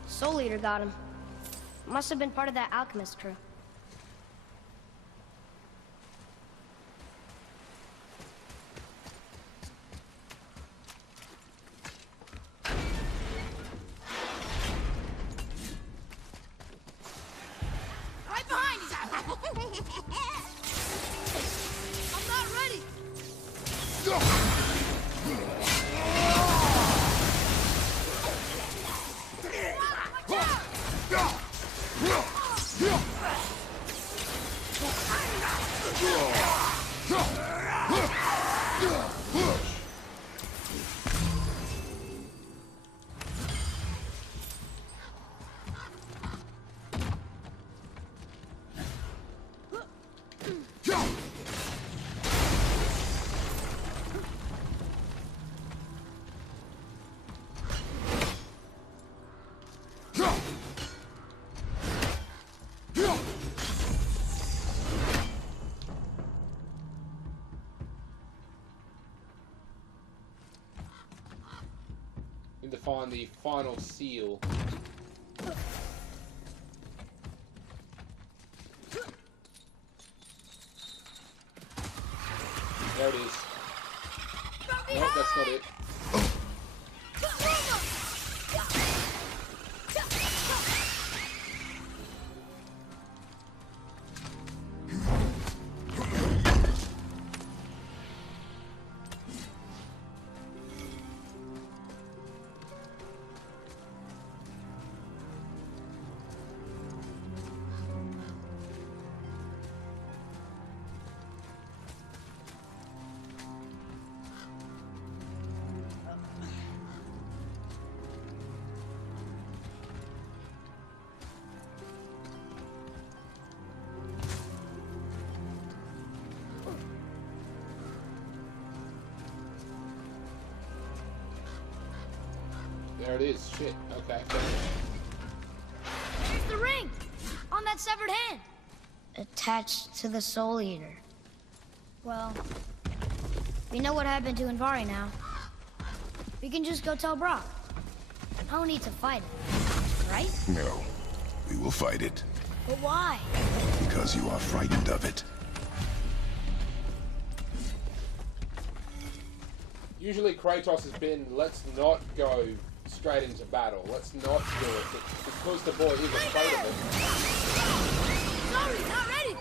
Soul Eater got him. Must have been part of that alchemist crew. Right behind you! I'm not ready! Need to find the final seal. There it is. Nope, that's not it. There it is. Shit. Okay. There's the ring! On that severed hand! Attached to the Soul Eater. Well, we know what happened to Invari now. We can just go tell Brock. No need to fight it, right? No. We will fight it. But why? Because you are frightened of it. Usually Kratos has been, let's not go straight into battle. Let's not do it. But because the boy is afraid of it. Sorry, not ready!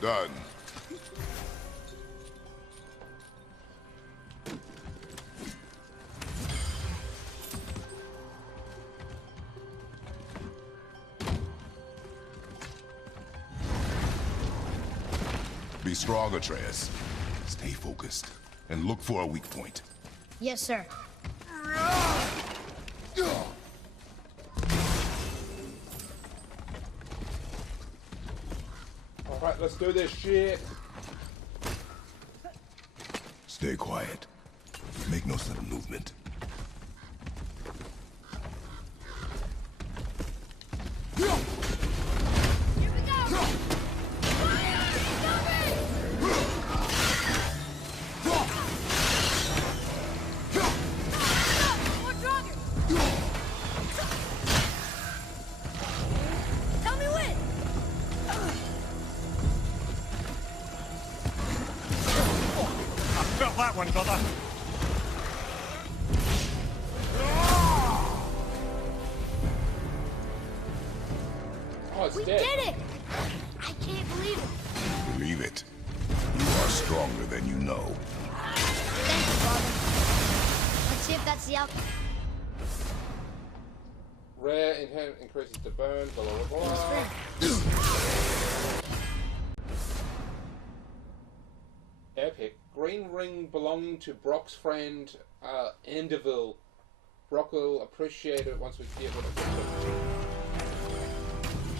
Done. Be strong, Atreus. Stay focused and look for a weak point. Yes, sir. Alright, let's do this shit. Stay quiet. Make no sudden movement. Tell me when! I felt that one, brother. He's We dead. did it! I can't believe it. Believe it. You are stronger than you know. Thank you, Father. Let's see if that's the outcome. Rare inherent increases the burn, blah blah blah. Epic. Green ring belonging to Brock's friend Enderville. Brock will appreciate it once we give it a good.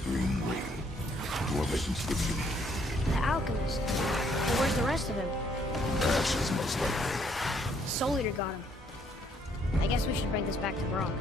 Green ring. Dwarvish inscription. The alchemist. But where's the rest of him? Ashes, most likely. Soul Eater got him. I guess we should bring this back to Brock.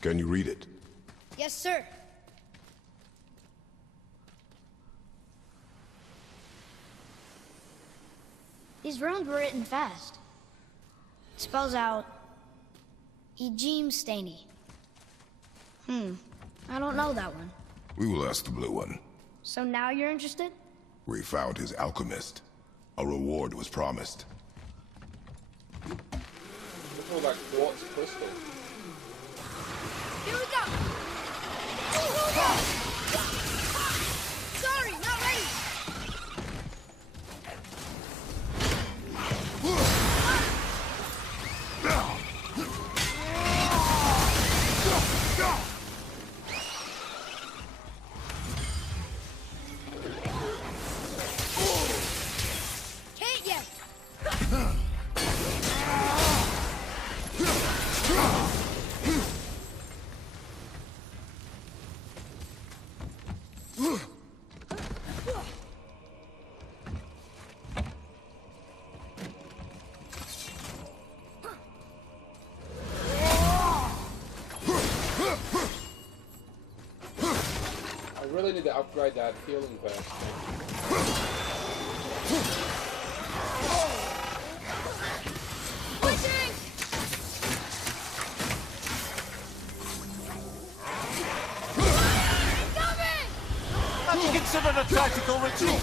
Can you read it? Yes, sir. These runes were written fast. It spells out Ejim Staney. I don't know that one. We will ask the blue one. So now you're interested? We found his alchemist. A reward was promised. Look at all that quartz crystal. Here we go! Sorry, not ready! Can't yet! I really need to upgrade that healing burst. Pushing! Coming! Have you considered a tactical retreat?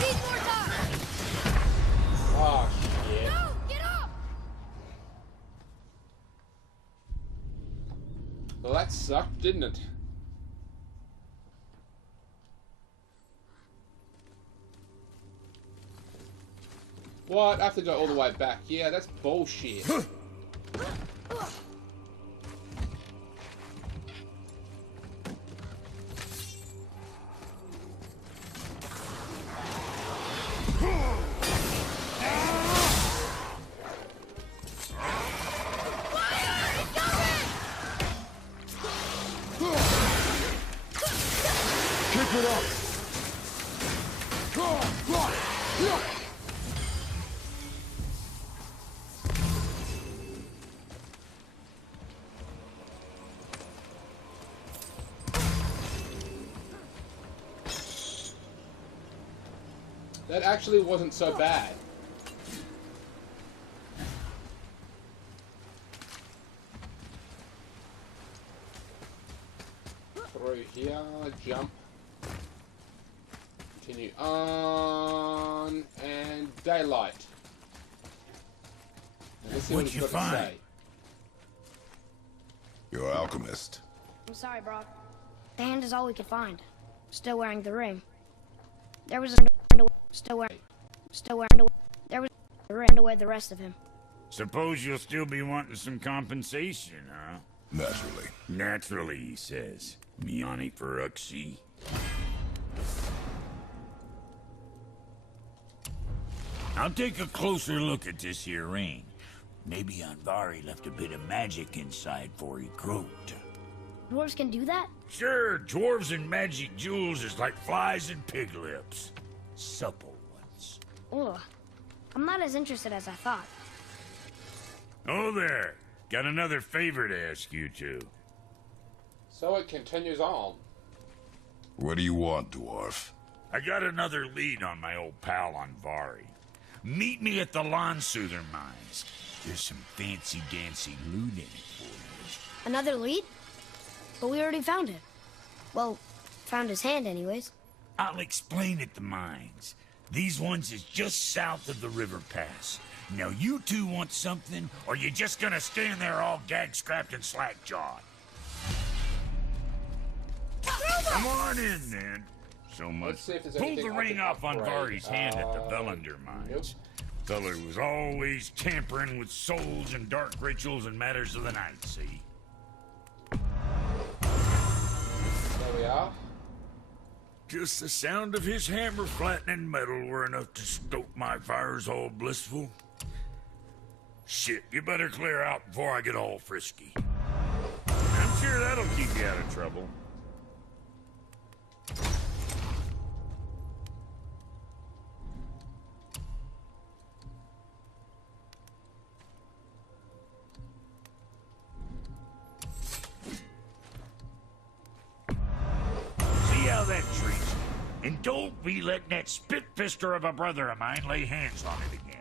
Need more time! Oh shit. No! Get up! Well, that sucked, didn't it? What? I have to go all the way back. Yeah, that's bullshit. Keep it up! That actually wasn't so bad. Through here, jump. Continue on, and daylight. Now let's see what What'd he's you got to find? say. Your alchemist. I'm sorry, Brock. The hand is all we could find. Still wearing the ring. There was still wearing there was the ring away the rest of him. Suppose you'll still be wanting some compensation, huh? Naturally. Naturally, he says. Miani Feruxi. I'll take a closer look at this here ring. Maybe Andvari left a bit of magic inside for he croaked. Dwarves can do that? Sure, dwarves and magic jewels is like flies and pig lips. Supple ones. Ugh. I'm not as interested as I thought. Oh there. Got another favor to ask you two. So it continues on. What do you want, dwarf? I got another lead on my old pal Andvari. Meet me at the Lawnsoother Mines. There's some fancy-dancy loot in it for you. Another lead? But we already found it. Well, found his hand anyways. I'll explain at the mines. These ones is just south of the river pass. Now you two want something, or you just gonna stand there all gag-scrapped and slack-jawed? Come on in, then. So much. Let's see if there's Pull anything the I ring can off on upgrade. Vari's hand at the Velander Mines. Feller was always tampering with souls and dark rituals and matters of the night, see? There we are. Just the sound of his hammer flattening metal were enough to stoke my fires all blissful. Shit, you better clear out before I get all frisky. I'm sure that'll keep you out of trouble. See how that treats you. And don't be letting that spit-fister of a brother of mine lay hands on it again.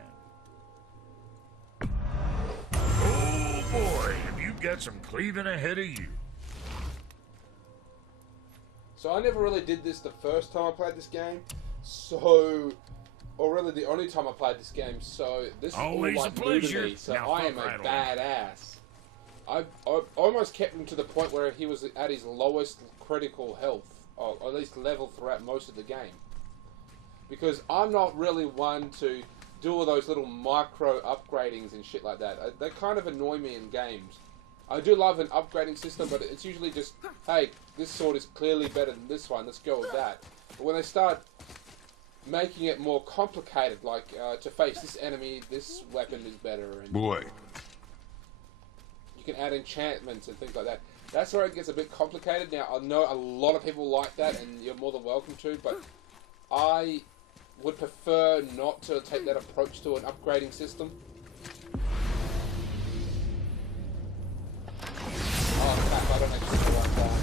Oh boy, have you got some cleaving ahead of you. So I never really did this the first time I played this game. So, or really the only time I played this game. So this is Always all a like new to pleasure. me. So Now I am fuck a right on. badass. I almost kept him to the point where he was at his lowest critical health, or at least level throughout most of the game. Because I'm not really one to do all those little micro upgradings and shit like that. They kind of annoy me in games. I do love an upgrading system, but it's usually just, hey, this sword is clearly better than this one, let's go with that. But when they start making it more complicated, like to face this enemy, this weapon is better, and Boy, you can add enchantments and things like that. That's where it gets a bit complicated. Now, I know a lot of people like that, and you're more than welcome to, but I would prefer not to take that approach to an upgrading system. Oh crap, I don't actually know what that.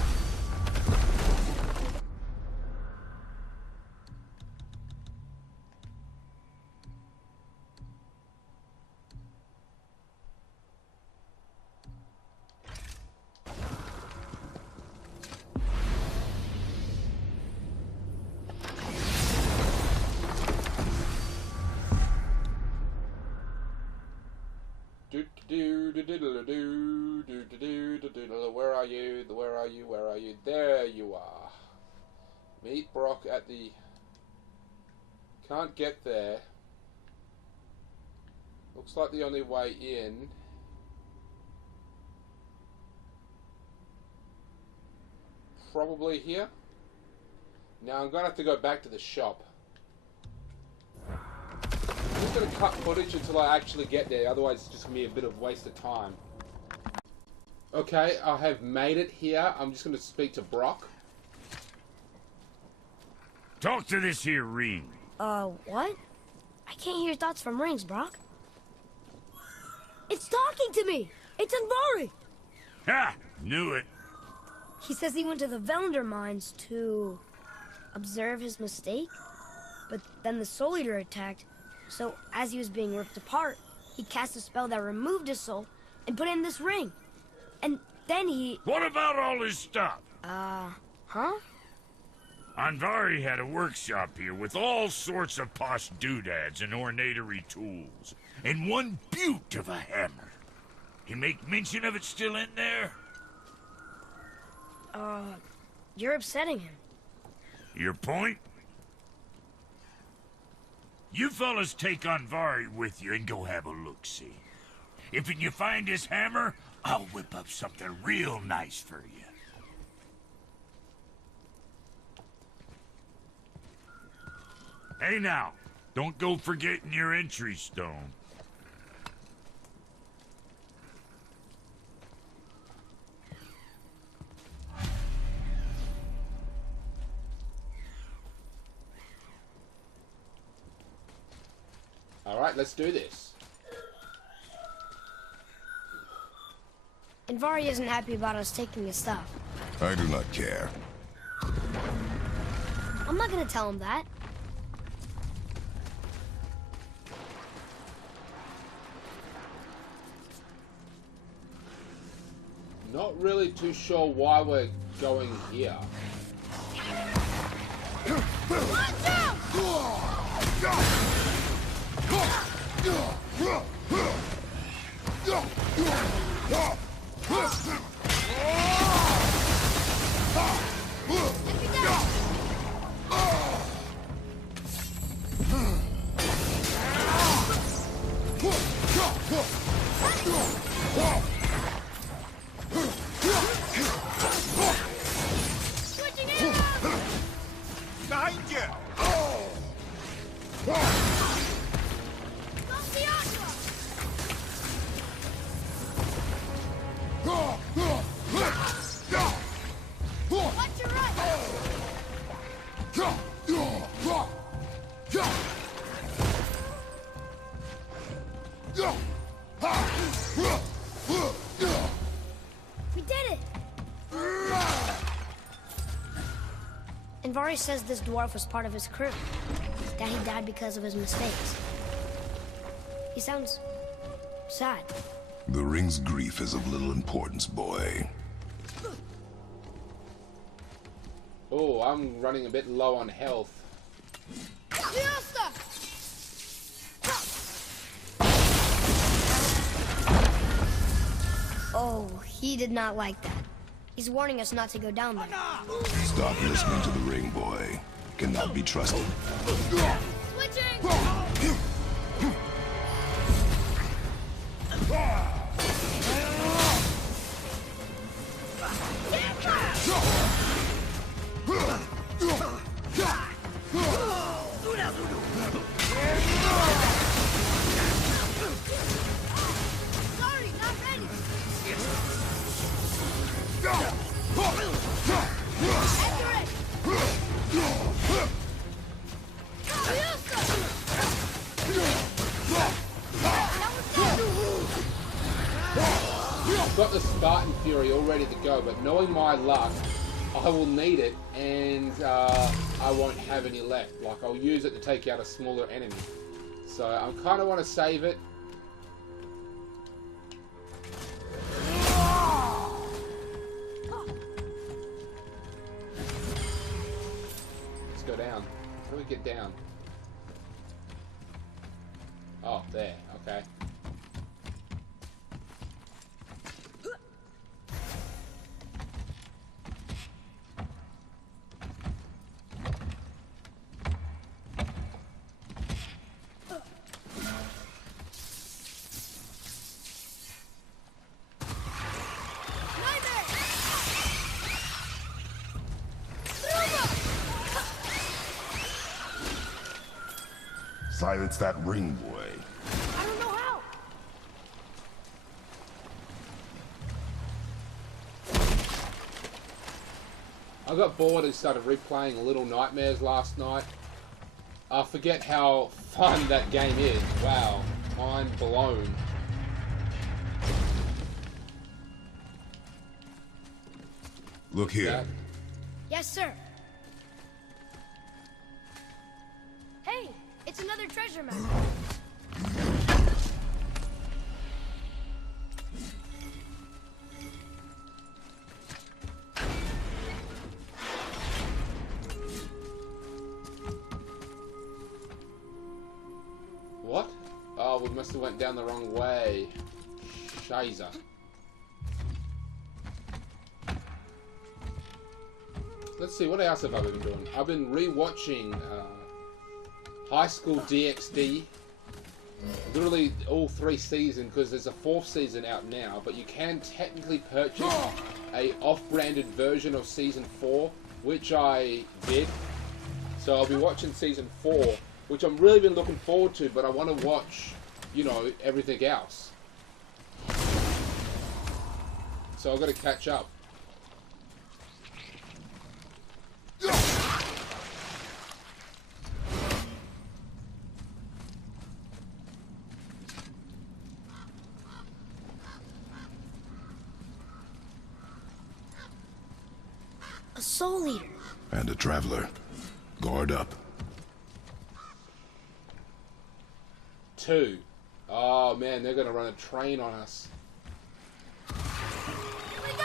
Where are you? Where are you? Where are you? There you are. Meet Brock at the... Can't get there. Looks like the only way in... Probably here. Now I'm going to have to go back to the shop. I'm just going to cut footage until I actually get there, otherwise it's just going to be a bit of waste of time. Okay, I have made it here. I'm just going to speak to Brock. Talk to this here ring. What? I can't hear thoughts from rings, Brock. It's talking to me! It's Andvari! Ha! Knew it. He says he went to the Velander mines to observe his mistake, but then the Soul Eater attacked, so as he was being ripped apart, he cast a spell that removed his soul and put it in this ring. And then he... What about all his stuff? Huh? Andvari had a workshop here with all sorts of posh doodads and ornatory tools, and one beaut of a hammer. You make mention of it still in there? You're upsetting him. Your point? You fellas take Andvari with you and go have a look-see. If you find his hammer, I'll whip up something real nice for you. Hey now, Don't go forgetting your entry stone. Alright, let's do this. Andvari isn't happy about us taking his stuff. I do not care. I'm not gonna tell him that. Not really too sure why we're going here. Watch out! Behind you! Watch your right! We did it! Andvari says this dwarf was part of his crew. That he died because of his mistakes. He sounds sad. The ring's grief is of little importance, boy. Oh, I'm running a bit low on health. Fiesta! Oh, he did not like that. He's warning us not to go down there. Stop listening to the ring, boy. Cannot be trusted. Switching! Sorry, not ready! Accurate! I've got the Spartan Fury all ready to go, but knowing my luck, I will need it, and I won't have any left. Like, I'll use it to take out a smaller enemy. So I kind of want to save it. Let's go down. How do we get down? Oh, there. Okay. Silence that ring, boy. I don't know how! I got bored and started replaying Little Nightmares last night. I forget how fun that game is. Wow. Mind blown. Look here. That- Yes, sir. Hey, it's another treasure map. What? Oh, we must have went down the wrong way. Shiza. Let's see, what else have I been doing? I've been rewatching High School DxD. Literally all 3 seasons, because there's a 4th season out now, but you can technically purchase a off-branded version of season 4, which I did. So I'll be watching season 4 which I'm really been looking forward to, but I want to watch, you know, everything else. So I've got to catch up. A Soul Eater. And a traveler. Guard up. 2. Oh man, they're gonna run a train on us. Here we go!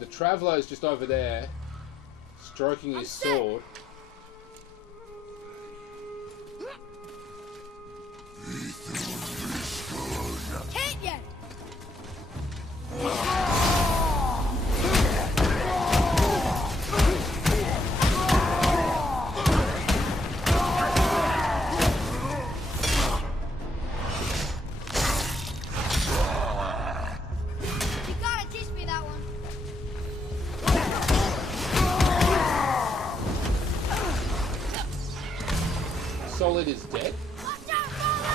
The traveler is just over there, stroking his sword. Hit ya! You gotta teach me that one. Solid is dead. Watch out, Solid!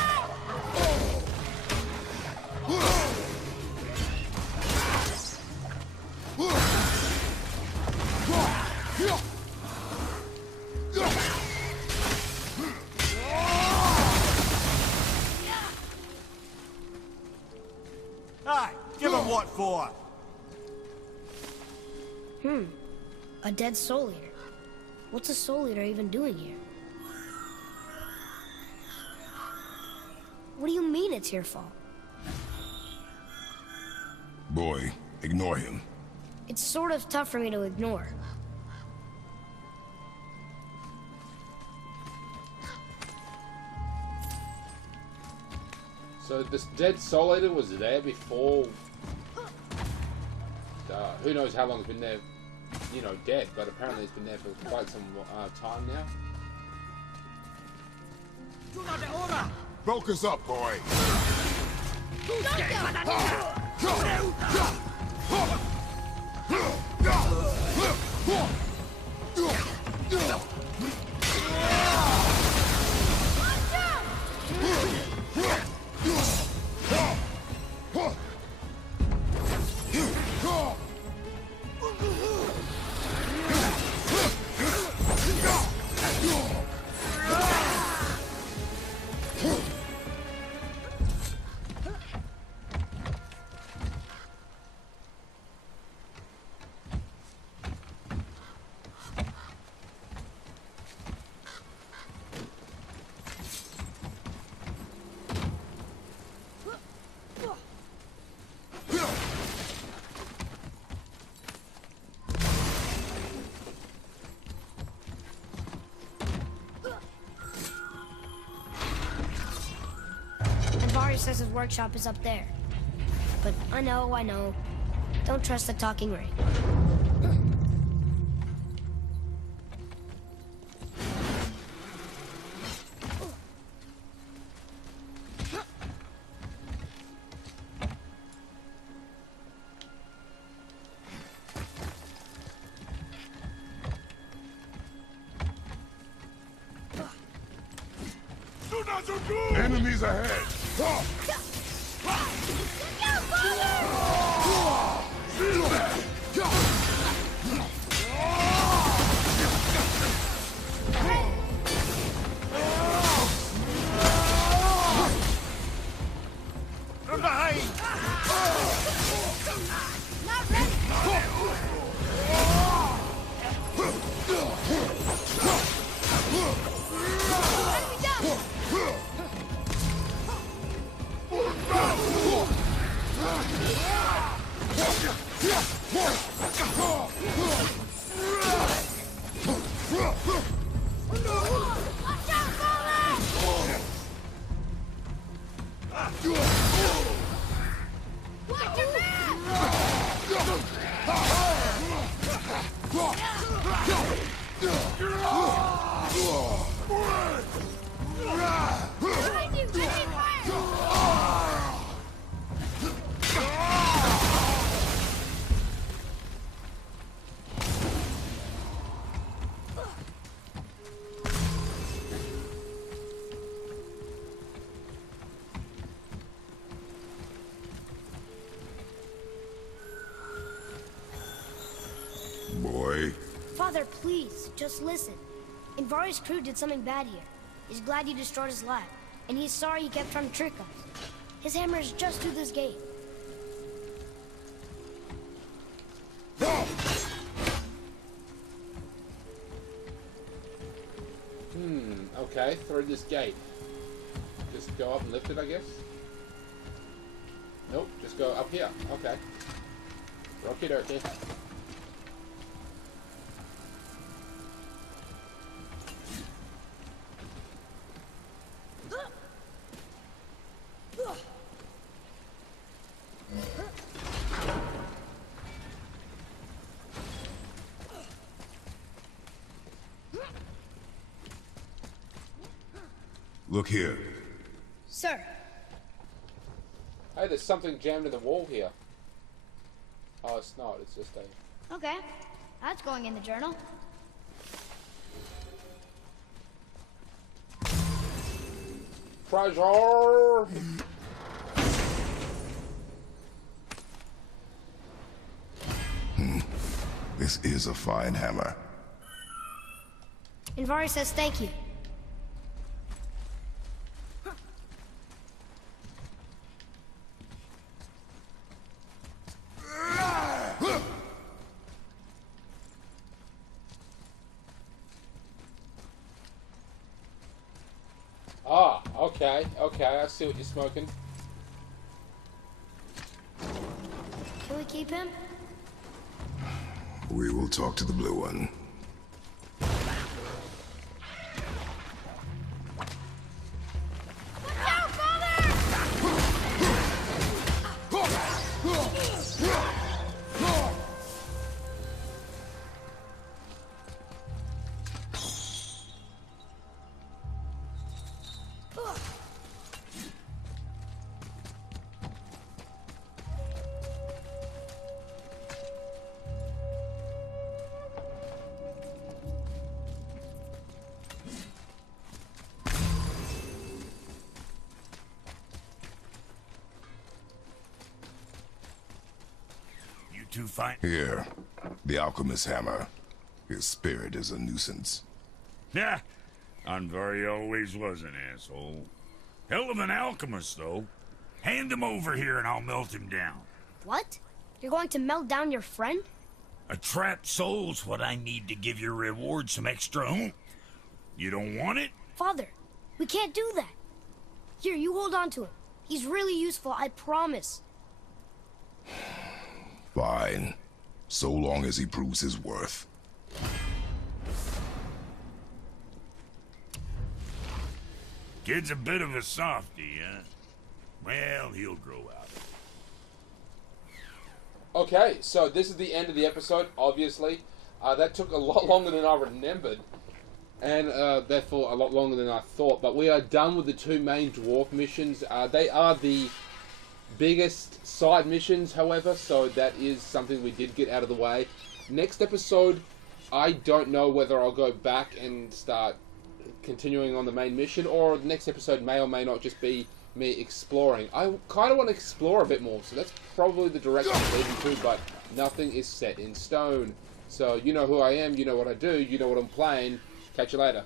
Aye, give him what for? A dead Soul Eater. What's a Soul Eater even doing here? What do you mean it's your fault? Boy, ignore him. It's sort of tough for me to ignore. So this dead Soul Eater was there before. Who knows how long it's been there, you know, dead, but apparently it's been there for quite some time now. Focus up, boy. Anvari says his workshop is up there. But I know. Don't trust the talking ring. Enemies ahead. From behind! Not ready! Enemy down! Watch out, Solid! Watch your back! Father, please, just listen. Invari's crew did something bad here. He's glad you destroyed his lab, and he's sorry he kept trying to trick us. His hammer is just through this gate. Okay, through this gate. Just go up and lift it, I guess? Nope, just go up here. Okay. Okie dokie. Look here. Sir. Hey, there's something jammed in the wall here. Oh, it's not. It's just a... Okay, that's going in the journal. Treasure! This is a fine hammer. Invari says thank you. Ah, okay, I see what you're smoking. Can we keep him? We will talk to the blue one. Watch out, Father! Too fine. Here, the alchemist's hammer. His spirit is a nuisance. Yeah, Andvari always was an asshole. Hell of an alchemist, though. Hand him over here and I'll melt him down. What? You're going to melt down your friend? A trapped soul's what I need to give your reward some extra oomph. You don't want it? Father, we can't do that. Here, you hold on to him. He's really useful, I promise. Fine. So long as he proves his worth. Kid's a bit of a softie, huh? Well, he'll grow out of it. Okay, so this is the end of the episode, obviously. That took a lot longer than I remembered. And therefore a lot longer than I thought. But we are done with the two main dwarf missions. They are the biggest side missions, however, so that is something we did get out of the way. Next episode, I don't know whether I'll go back and start continuing on the main mission, or the next episode may or may not just be me exploring. I kind of want to explore a bit more, so that's probably the direction I'm leading to, but nothing is set in stone. So you know who I am, you know what I do, you know what I'm playing. Catch you later.